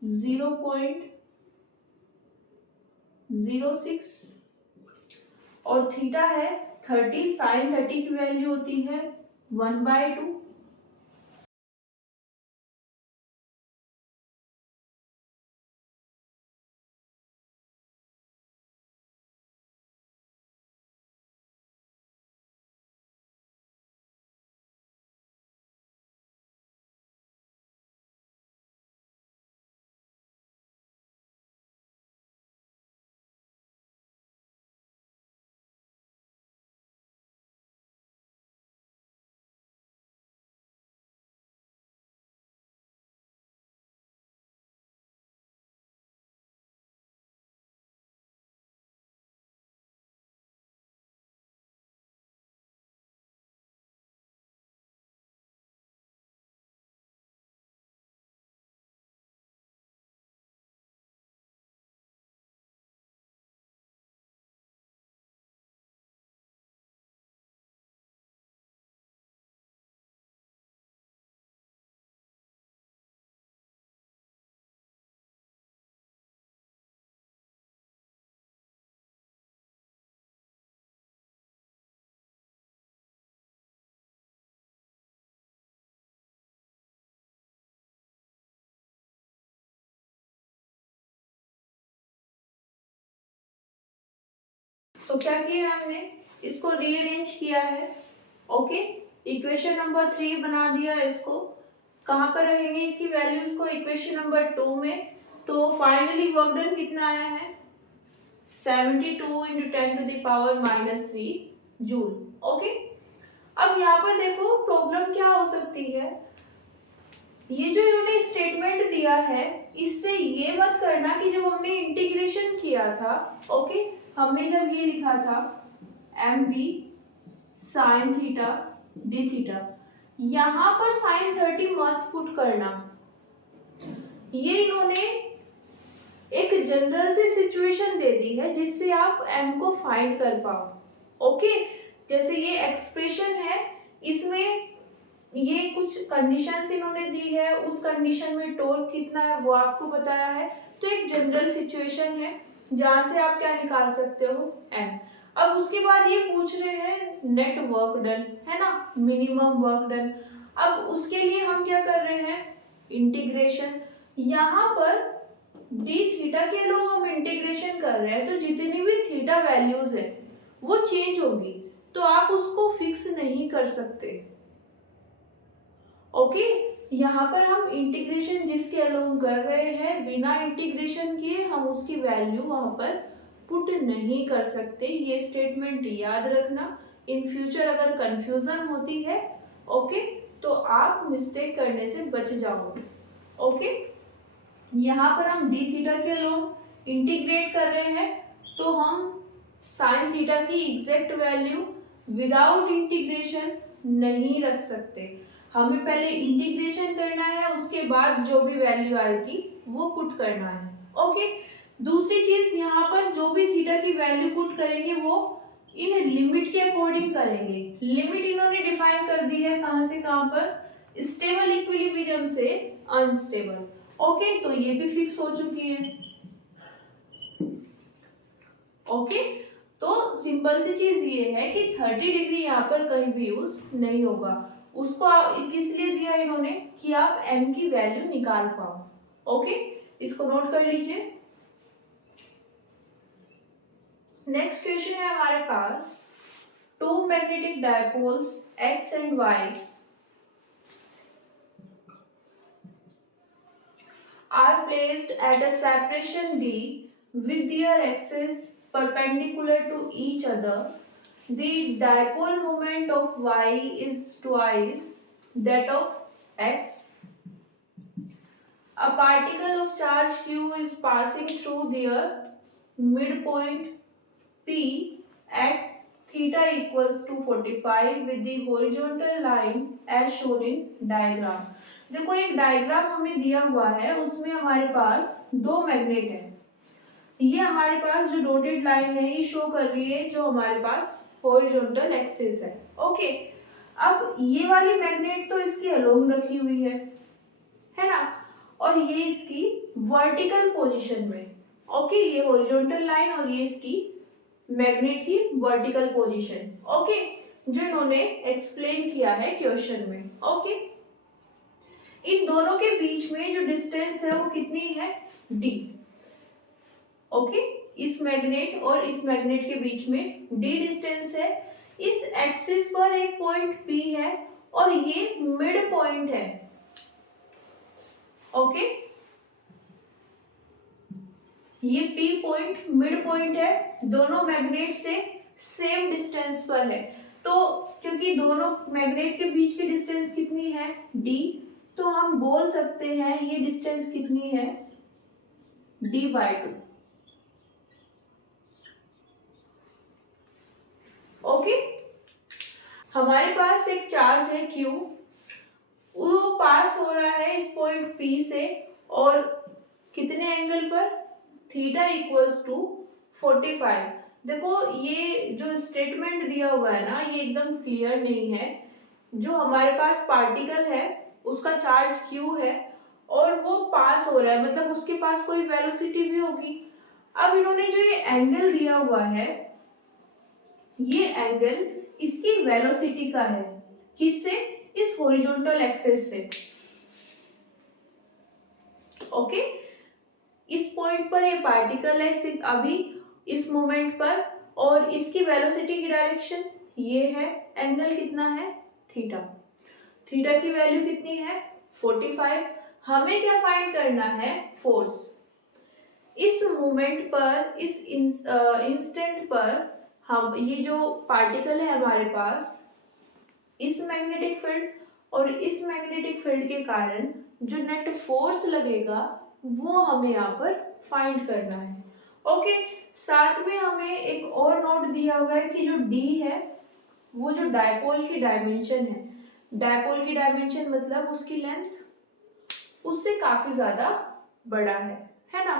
0.06 और थीटा है 30, साइन 30 की वैल्यू होती है 1/2। तो क्या किया हमने, इसको रीअरेंज किया है। ओके, इक्वेशन नंबर 3 बना दिया इसको। कहां पर रहेंगे इसकी वैल्यूज को, इक्वेशन नंबर 2 में। तो फाइनली वर्क डन कितना आया है, 72 × 10⁻³ जूल। ओके, अब यहाँ पर देखो प्रॉब्लम क्या हो सकती है, ये जो इन्होंने स्टेटमेंट दिया है इससे ये मत करना कि जब हमने इंटीग्रेशन किया था, ओके, हमने जब ये लिखा था M B sine theta D theta, यहाँ पर साइन 30 मत पुट करना, ये इन्होंने एक जनरल सी सिचुएशन दे दी है जिससे आप m को फाइंड कर पाओ। ओके, जैसे ये एक्सप्रेशन है, इसमें ये कुछ कंडीशंस इन्होंने दी है, उस कंडीशन में टॉर्क कितना है वो आपको बताया है, तो एक जनरल सिचुएशन है जहां से आप क्या निकाल सकते हो, m। अब उसके बाद ये पूछ रहे हैं नेट वर्क डन, है ना, मिनिमम वर्क डन। अब उसके लिए हम क्या कर रहे हैं, इंटीग्रेशन। यहाँ पर डी थीटा के लोग हम इंटीग्रेशन कर रहे हैं, तो जितनी भी थीटा वैल्यूज है वो चेंज होगी, तो आप उसको फिक्स नहीं कर सकते। ओके, यहाँ पर हम इंटीग्रेशन जिसके अलोंग कर रहे हैं, बिना इंटीग्रेशन किए हम उसकी वैल्यू वहां पर पुट नहीं कर सकते। ये स्टेटमेंट याद रखना, इन फ्यूचर अगर कंफ्यूजन होती है ओके तो आप मिस्टेक करने से बच जाओगे। ओके, यहाँ पर हम डी थीटा के अलोंग इंटीग्रेट कर रहे हैं, तो हम साइन थीटा की एग्जैक्ट वैल्यू विदाउट इंटीग्रेशन नहीं रख सकते, हमें पहले इंटीग्रेशन करना है, उसके बाद जो भी वैल्यू आएगी वो पुट करना है। ओके, दूसरी चीज यहाँ पर जो भी थीटा की वैल्यू पुट करेंगे वो इन लिमिट के अकॉर्डिंग करेंगे। लिमिट इन्होंने डिफाइन कर दी है कहां से कहां पर, स्टेबल इक्विलिब्रियम से अनस्टेबल। ओके, तो ये भी फिक्स हो चुकी है। ओके, तो सिंपल सी चीज ये है कि 30 डिग्री यहाँ पर कहीं भी यूज नहीं होगा, उसको किस लिए दिया इन्होंने कि आप m की वैल्यू निकाल पाओ। ओके, इसको नोट कर लीजिए। नेक्स्ट क्वेश्चन है हमारे पास, two magnetic dipoles x and y are placed at a separation d with their axes perpendicular to each other. The dipole moment of y is twice that of x. A particle of charge q is passing through their midpoint p at theta equals to 45 with the horizontal line as shown in diagram. देखो एक diagram हमें दिया हुआ है, उसमें हमारे पास दो magnet है, ये हमारे पास जो डॉटेड लाइन है ये शो कर रही है जो हमारे पास हॉरिजॉन्टल एक्सिस है। ओके, अब ये वाली मैग्नेट तो इसकी अलोंग रखी हुई है ना, और ये इसकी वर्टिकल पोजीशन में। ओके, ये हॉरिजॉन्टल लाइन और ये इसकी मैग्नेट की वर्टिकल पोजीशन। ओके, जो इन्होंने एक्सप्लेन किया है क्वेश्चन में। ओके, इन दोनों के बीच में जो डिस्टेंस है वो कितनी है, d। ओके, इस मैग्नेट और इस मैग्नेट के बीच में d डिस्टेंस है, इस एक्सिस पर एक पॉइंट P है और ये मिड पॉइंट है। ओके, ये P पॉइंट मिड पॉइंट है, दोनों मैग्नेट से सेम डिस्टेंस पर है, तो क्योंकि दोनों मैग्नेट के बीच की डिस्टेंस कितनी है, d, तो हम बोल सकते हैं ये डिस्टेंस कितनी है, d/2। ओके, हमारे पास एक चार्ज है q, वो पास हो रहा है इस पॉइंट P से और कितने एंगल पर, थीटा इक्वल्स टू 45। देखो ये जो स्टेटमेंट दिया हुआ है ना ये एकदम क्लियर नहीं है, जो हमारे पास पार्टिकल है उसका चार्ज q है और वो पास हो रहा है, मतलब उसके पास कोई वेलोसिटी भी होगी। अब इन्होंने जो ये एंगल दिया हुआ है, ये एंगल इसकी वेलोसिटी का है, किससे, इस हॉरिजॉन्टल एक्सिस से। ओके, इस पॉइंट पर ये पार्टिकल है अभी इस मोमेंट पर, और इसकी वेलोसिटी की डायरेक्शन ये है, एंगल कितना है, थीटा। थीटा की वैल्यू कितनी है, 45। हमें क्या फाइंड करना है, फोर्स। इस मोमेंट पर, इस इंस्टेंट पर हम ये जो पार्टिकल है हमारे पास, इस मैग्नेटिक फील्ड और इस मैग्नेटिक फील्ड के कारण जो नेट फोर्स लगेगा वो हमें यहाँ पर फाइंड करना है। ओके, साथ में हमें एक और नोट दिया हुआ है कि जो d है वो जो डायपोल की डायमेंशन है, डायपोल की डायमेंशन मतलब उसकी लेंथ उससे काफी ज्यादा बड़ा है ना।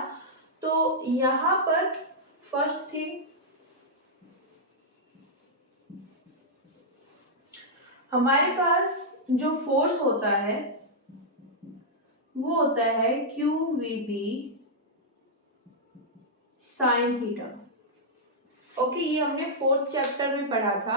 तो यहाँ पर फर्स्ट थिंग हमारे पास जो फोर्स होता है वो होता है QVB साइन थीटा। ओके, ये हमने फोर्थ चैप्टर में पढ़ा था।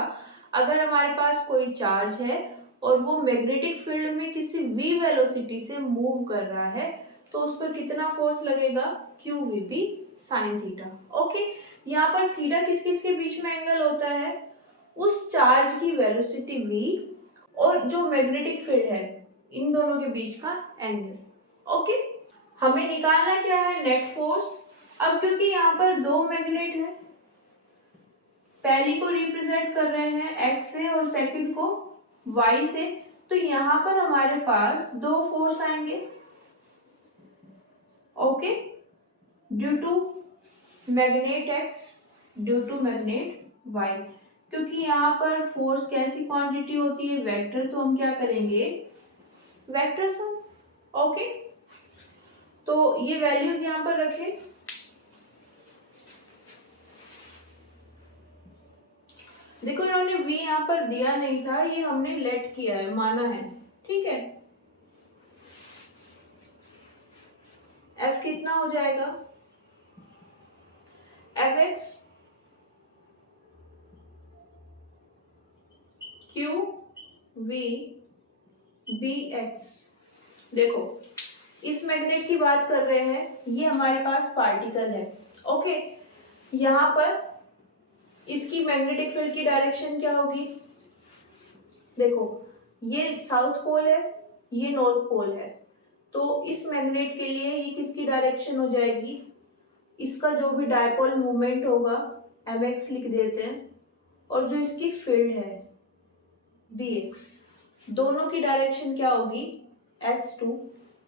अगर हमारे पास कोई चार्ज है और वो मैग्नेटिक फील्ड में किसी v वेलोसिटी से मूव कर रहा है तो उस पर कितना फोर्स लगेगा, QVB साइन थीटा। ओके, यहाँ पर थीटा किस किस के बीच में एंगल होता है, उस चार्ज की वेलोसिटी v और जो मैग्नेटिक फील्ड है इन दोनों के बीच का एंगल। ओके, हमें निकालना क्या है, नेट फोर्स। अब क्योंकि यहाँ पर दो मैग्नेट है, पहली को रिप्रेजेंट कर रहे हैं x से और सेकंड को y से, तो यहाँ पर हमारे पास दो फोर्स आएंगे। Okay, due to magnet x, due to magnet y। क्योंकि यहाँ पर फोर्स कैसी क्वांटिटी होती है, वेक्टर, तो हम क्या करेंगे, वेक्टर सम। ओके, तो ये वैल्यूज यहाँ पर रखें। देखो इन्होंने v यहाँ पर दिया नहीं था, ये हमने लेट किया है, माना है, ठीक है। f कितना हो जाएगा, fx q v bx। देखो इस मैग्नेट की बात कर रहे हैं, ये हमारे पास पार्टिकल है। ओके, यहाँ पर इसकी मैग्नेटिक फील्ड की डायरेक्शन क्या होगी, देखो ये साउथ पोल है, ये नॉर्थ पोल है, तो इस मैग्नेट के लिए ये किसकी डायरेक्शन हो जाएगी, इसका जो भी डायपोल मूवमेंट होगा mx लिख देते हैं, और जो इसकी फील्ड है bx, दोनों की डायरेक्शन क्या होगी, s to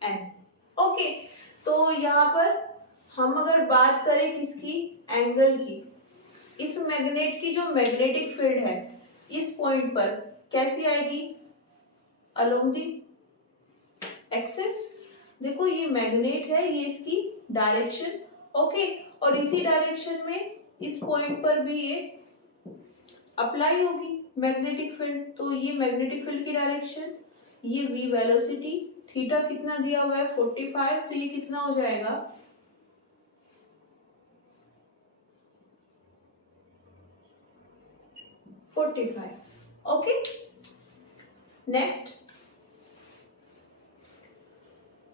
n। ओके, तो यहाँ पर हम अगर बात करें किसकी, एंगल की, इस मैग्नेट की जो मैग्नेटिक फील्ड है इस पॉइंट पर कैसी आएगी, अलोंग दी एक्सिस। देखो ये मैग्नेट है, ये इसकी डायरेक्शन। ओके, और इसी डायरेक्शन में इस पॉइंट पर भी ये अप्लाई होगी मैग्नेटिक फील्ड, तो ये मैग्नेटिक फील्ड की डायरेक्शन, ये v वेलोसिटी, थीटा कितना दिया हुआ है 45, तो ये कितना हो जाएगा, ओके। नेक्स्ट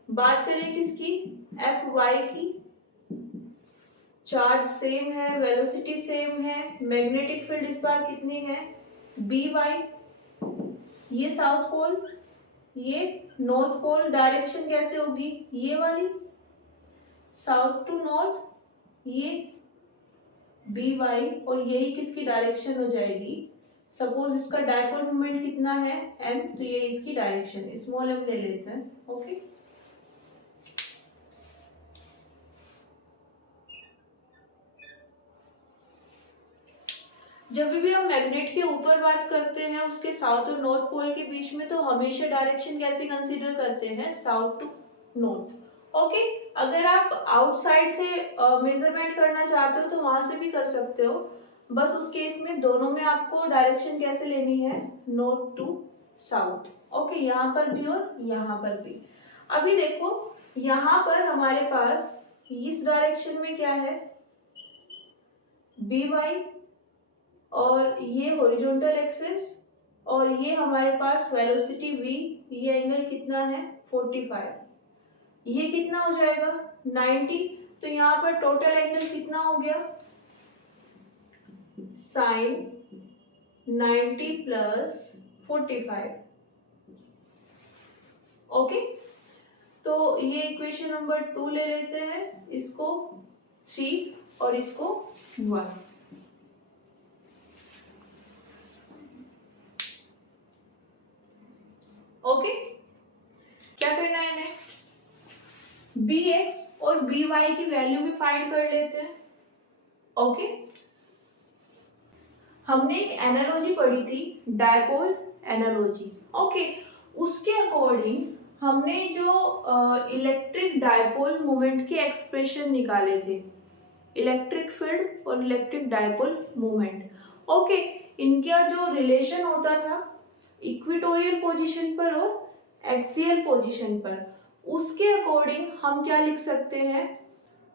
बात करें किसकी, Fy की, चार्ज सेम है, वेलोसिटी सेम है, मैग्नेटिक फील्ड इस बार कितनी है, By, ये साउथ पोल, ये नॉर्थ पोल, डायरेक्शन कैसे होगी, ये वाली साउथ टू नॉर्थ, ये By, और यही किसकी डायरेक्शन हो जाएगी, सपोज इसका डायपोल मोमेंट कितना है m, तो ये इसकी डायरेक्शन स्मॉल m ले लेते हैं। ओके, जब भी हम मैग्नेट के ऊपर बात करते हैं उसके साउथ और नॉर्थ पोल के बीच में, तो हमेशा डायरेक्शन कैसे कंसीडर करते हैं, साउथ टू नॉर्थ। ओके, अगर आप आउटसाइड से मेजरमेंट करना चाहते हो तो वहां से भी कर सकते हो, बस उस केस में दोनों में आपको डायरेक्शन कैसे लेनी है, नॉर्थ टू साउथ। ओके, यहाँ पर भी और यहाँ पर भी। अभी देखो यहाँ पर हमारे पास इस डायरेक्शन में क्या है, By, और ये हॉरिजॉन्टल एक्सिस, और ये हमारे पास वेलोसिटी v, ये एंगल कितना है 45, ये कितना हो जाएगा 90, तो यहाँ पर टोटल एंगल कितना हो गया, साइन 90 प्लस 45। ओके, तो ये इक्वेशन नंबर 2 ले लेते हैं, इसको 3 और इसको 1। ओके, क्या करना है नेक्स्ट, bx और by की वैल्यू भी फाइंड कर लेते हैं। ओके, हमने एक एनालॉजी पढ़ी थी डायपोल एनालॉजी। ओके, उसके अकॉर्डिंग हमने जो इलेक्ट्रिक डायपोल मोमेंट के एक्सप्रेशन निकाले थे, इलेक्ट्रिक फील्ड और इलेक्ट्रिक डायपोल मोमेंट। ओके, इनका जो रिलेशन होता था इक्वेटोरियल पोजीशन पर और एक्सियल पोजीशन पर, उसके अकॉर्डिंग हम क्या लिख सकते हैं,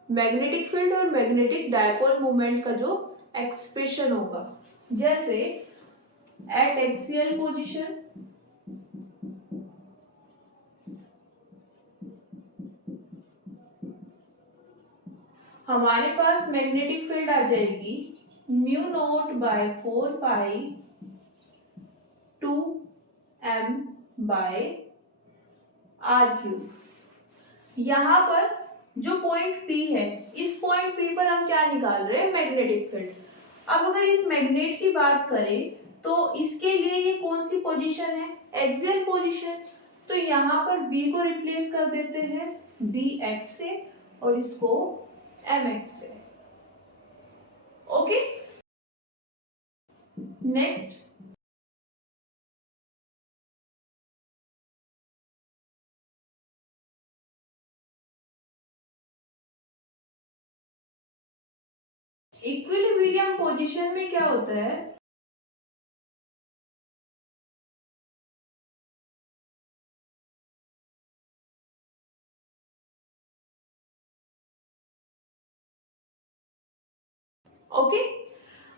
मैग्नेटिक फील्ड और मैग्नेटिक डायपोल मोमेंट का जो एक्सप्रेशन होगा। जैसे एट एक्सियल पोजीशन हमारे पास मैग्नेटिक फील्ड आ जाएगी म्यू नॉट बाय 4 पाई 2 m बाय r क्यूब। यहाँ पर जो पॉइंट P है, इस पॉइंट P पर हम क्या निकाल रहे हैं, मैग्नेटिक फील्ड। अब अगर इस मैग्नेट की बात करें तो इसके लिए ये कौन सी पोजीशन है, एक्सियल पोजीशन। तो यहाँ पर B को रिप्लेस कर देते हैं Bx से और इसको Mx से। ओके, नेक्स्ट इक्विलिब्रियम पोजीशन में क्या होता है, ओके।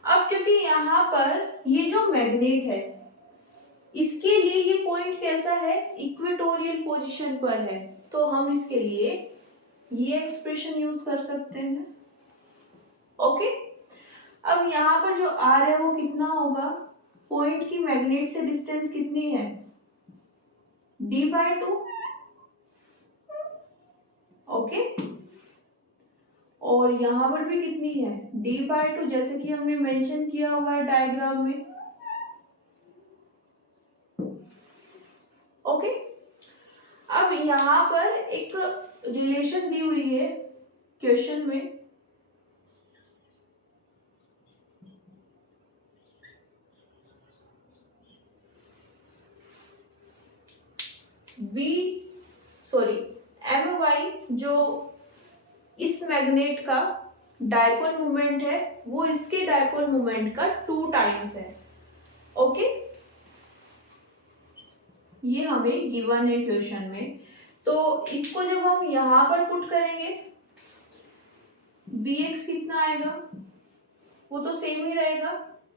अब क्योंकि यहाँ पर ये जो मैग्नेट है इसके लिए ये पॉइंट कैसा है, इक्वेटोरियल पोजीशन पर है, तो हम इसके लिए ये एक्सप्रेशन यूज कर सकते हैं। ओके, अब यहाँ पर जो r है वो कितना होगा, पॉइंट की मैग्नेट से डिस्टेंस कितनी है, d/2। ओके, और यहाँ पर भी कितनी है, d/2, जैसे कि हमने मेंशन किया हुआ है डायग्राम में। ओके, अब यहाँ पर एक रिलेशन दी हुई है क्वेश्चन में, My जो इस मैग्नेट का डायपोल मोमेंट है वो इसके डायपोल मोमेंट का 2 टाइम्स है। ओके, ये हमें गिवन है क्वेश्चन में। तो इसको जब हम यहाँ पर पुट करेंगे Bx कितना आएगा, वो तो सेम ही रहेगा,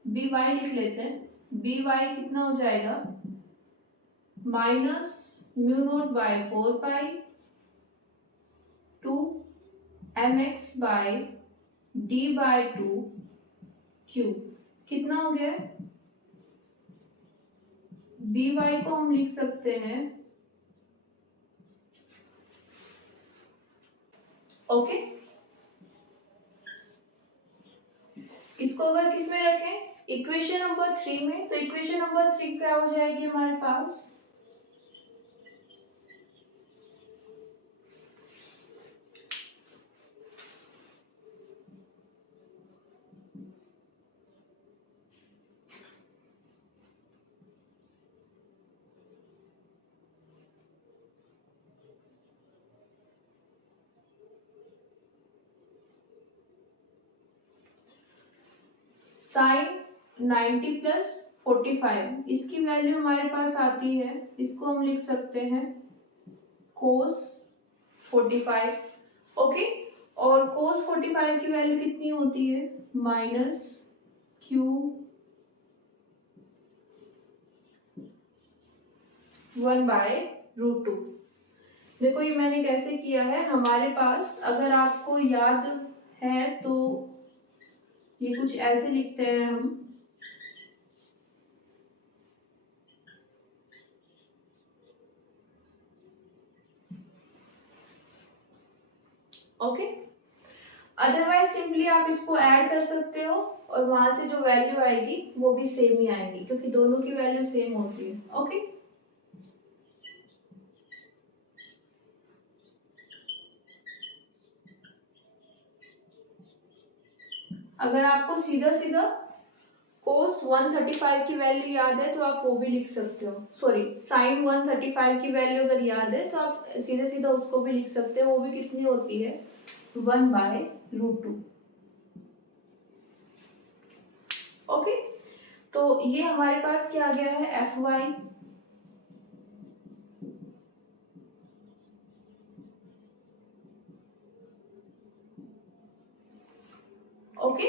By लिख लेते हैं। By कितना हो जाएगा, माइनस म्यू नॉट बाय 4 पाई 2 mx बाय d/2 क्यूब। कितना हो गया, By को हम लिख सकते हैं, ओके। इसको अगर किस में रखें, इक्वेशन नंबर 3 में, तो इक्वेशन नंबर 3 क्या हो जाएगी हमारे पास, साइन 90 प्लस 45, इसकी वैल्यू हमारे पास आती है, इसको हम लिख सकते हैं कोस 45। ओके, और कोस 45 की वैल्यू कितनी होती है, माइनस Q 1/√2। देखो ये मैंने कैसे किया है, हमारे पास अगर आपको याद है तो ये कुछ ऐसे लिखते हैं हम, ओके। अदरवाइज सिंपली आप इसको ऐड कर सकते हो और वहां से जो वैल्यू आएगी वो भी सेम ही आएगी, क्योंकि दोनों की वैल्यू सेम होती है। ओके, अगर आपको सीधा सीधा कोस 135 की वैल्यू याद है तो आप वो भी लिख सकते हो, सॉरी साइन 135 की वैल्यू अगर याद है तो आप सीधे सीधा उसको भी लिख सकते हो, वो भी कितनी होती है 1/√2। ओके, तो ये हमारे पास क्या आ गया है एफ वाई। ओके,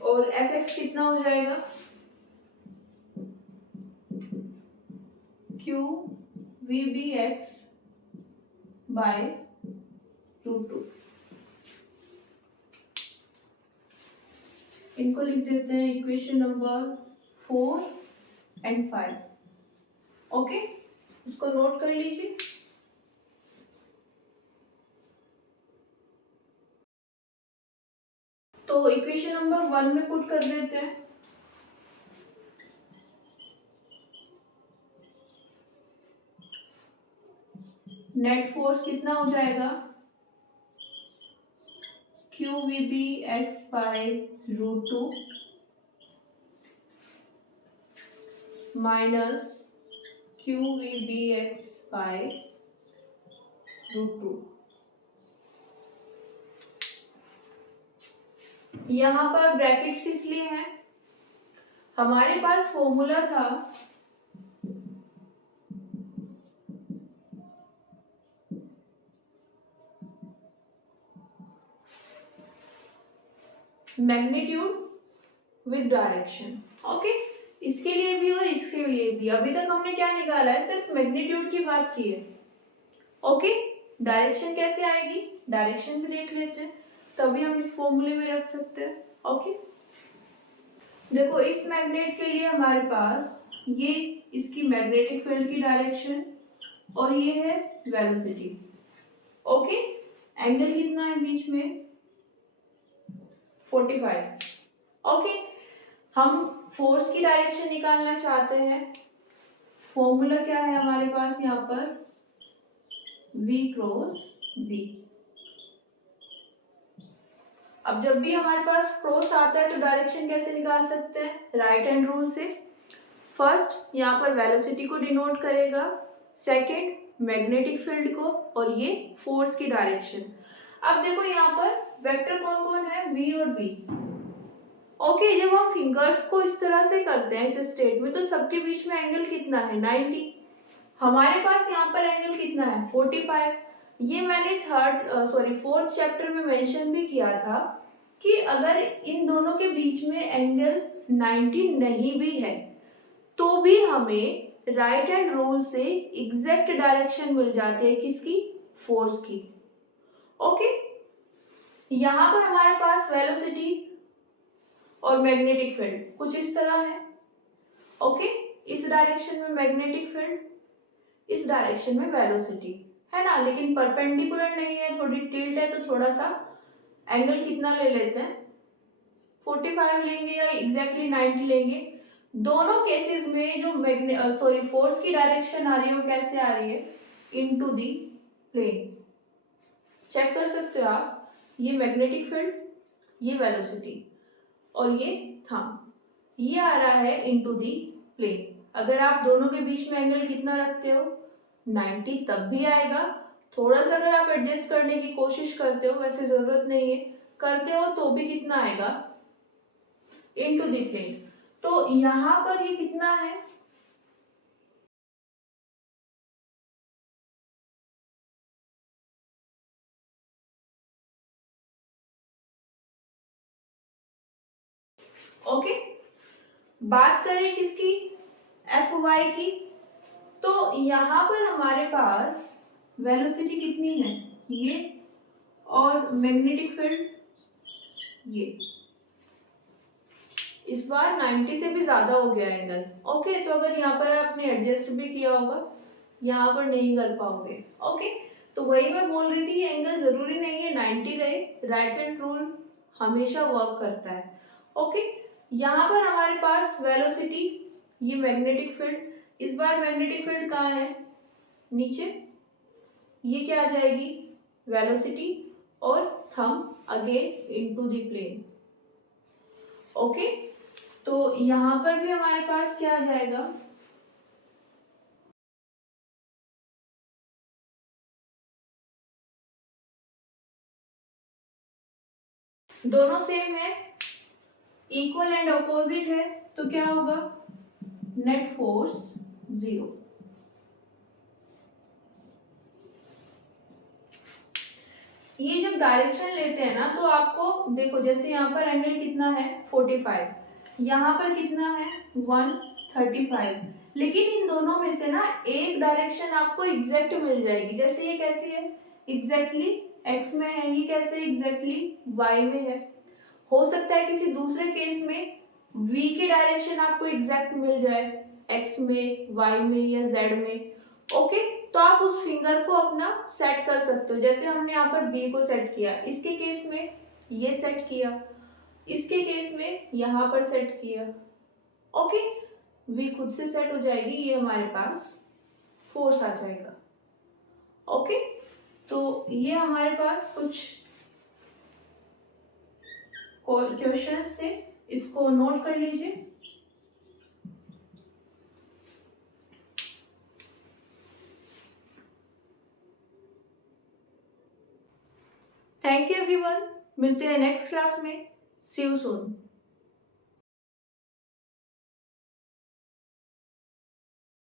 और एफ एक्स कितना हो जाएगा क्यू वी बी एक्स /√2। इनको लिख देते हैं इक्वेशन नंबर 4 एंड 5। ओके, इसको नोट कर लीजिए। तो इक्वेशन नंबर 1 में पुट कर देते हैं। नेट फोर्स कितना हो जाएगा Q V B X /√2 minus Q V B X /√2। यहाँ पर ब्रैकेट्स किस लिए हैं, हमारे पास फॉर्मूला था मैग्नीट्यूड विद डायरेक्शन। ओके, इसके लिए भी और इसके लिए भी। अभी तक हमने क्या निकाला है, सिर्फ मैग्नीट्यूड की बात की है। ओके, डायरेक्शन कैसे आएगी, डायरेक्शन भी देख लेते हैं, तभी हम इस फॉर्मूले में रख सकते हैं। ओके, देखो इस मैग्नेट के लिए हमारे पास ये इसकी मैग्नेटिक फील्ड की डायरेक्शन और ये है वेलोसिटी। ओके, एंगल कितना है बीच में 45। ओके, हम फोर्स की डायरेक्शन निकालना चाहते हैं। फॉर्मूला क्या है हमारे पास यहाँ पर V क्रॉस B। अब जब भी हमारे पास क्रॉस आता है तो डायरेक्शन कैसे निकाल सकते हैं, राइट हैंड रूल से। फर्स्ट यहाँ पर वेलोसिटी को डिनोट करेगा, सेकंड मैग्नेटिक फील्ड को, और ये फोर्स की डायरेक्शन। अब देखो यहाँ पर वेक्टर कौन कौन है V और B। ओके, जब हम फिंगर्स को इस तरह से करते हैं इस स्टेट में तो सबके बीच में एंगल कितना है 90। हमारे पास यहाँ पर एंगल कितना है 45। ये मैंने फोर्थ चैप्टर में मेंशन भी किया था कि अगर इन दोनों के बीच में एंगल 90 नहीं भी है तो भी हमें राइट हैंड रूल से एग्जैक्ट डायरेक्शन मिल जाती है, किसकी, फोर्स की। ओके, यहाँ पर हमारे पास वेलोसिटी और मैग्नेटिक फील्ड कुछ इस तरह है। ओके, इस डायरेक्शन में मैग्नेटिक फील्ड, इस डायरेक्शन में वेलोसिटी है ना, लेकिन परपेंडिकुलर नहीं है, थोड़ी टिल्ट है, तो थोड़ा सा एंगल कितना ले लेते हैं 45 लेंगे या एग्जैक्टली 90 लेंगे। दोनों केसेस में जो फोर्स की डायरेक्शन आ रही है वो कैसे आ रही है इनटू दी प्लेन। चेक कर सकते हो आप, ये मैग्नेटिक फील्ड, ये वेलोसिटी और ये थंब, ये आ रहा है इनटू दी प्लेन। अगर आप दोनों के बीच में एंगल कितना रखते हो 90, तब भी आएगा। थोड़ा सा अगर आप एडजस्ट करने की कोशिश करते हो, वैसे जरूरत नहीं है, करते हो तो भी कितना आएगा इनटू दी प्लेन। तो यहाँ पर ये कितना है ओके। बात करें किसकी, एफ वाई की, तो यहाँ पर हमारे पास वेलोसिटी कितनी है ये, और मैग्नेटिक फील्ड ये। इस बार 90 से भी ज्यादा हो गया एंगल। ओके, तो अगर यहाँ पर आपने एडजस्ट भी किया होगा, यहाँ पर नहीं कर पाओगे। ओके, तो वही मैं बोल रही थी, एंगल जरूरी नहीं है 90 रहे, राइट हैंड रूल हमेशा वर्क करता है। ओके, यहाँ पर हमारे पास वेलोसिटी, ये मैग्नेटिक फील्ड, इस बार मैग्नेटिक फील्ड कहाँ है नीचे, ये क्या आ जाएगी, वेलोसिटी, और thumb again into the plane. Okay, तो यहाँ पर भी हमारे पास क्या आ जाएगा, दोनों सेम है, इक्वल एंड अपोजिट है, तो क्या होगा, नेट फोर्स 0। ये जब डायरेक्शन लेते हैं ना तो आपको देखो, जैसे यहाँ पर एंगल कितना है 45, यहाँ पर कितना है 135, लेकिन इन दोनों में से ना एक डायरेक्शन आपको एग्जैक्ट मिल जाएगी। जैसे ये कैसी है, एग्जैक्टली एक्स में है, ये कैसे एग्जैक्टली वाई में है। हो सकता है किसी दूसरे केस में v की डायरेक्शन आपको एग्जैक्ट मिल जाए, x में, y में या z में। ओके, तो आप उस फिंगर को अपना सेट कर सकते हो। जैसे हमने यहाँ पर v को सेट किया, इसके केस में ये सेट किया, इसके केस में यहाँ पर सेट किया। ओके, v खुद से सेट हो जाएगी, ये हमारे पास फोर्स आ जाएगा। ओके, तो ये हमारे पास कुछ क्वेश्चंस थे, इसको नोट कर लीजिए। थैंक यू एवरीवन, मिलते हैं नेक्स्ट क्लास में। सी यू सून।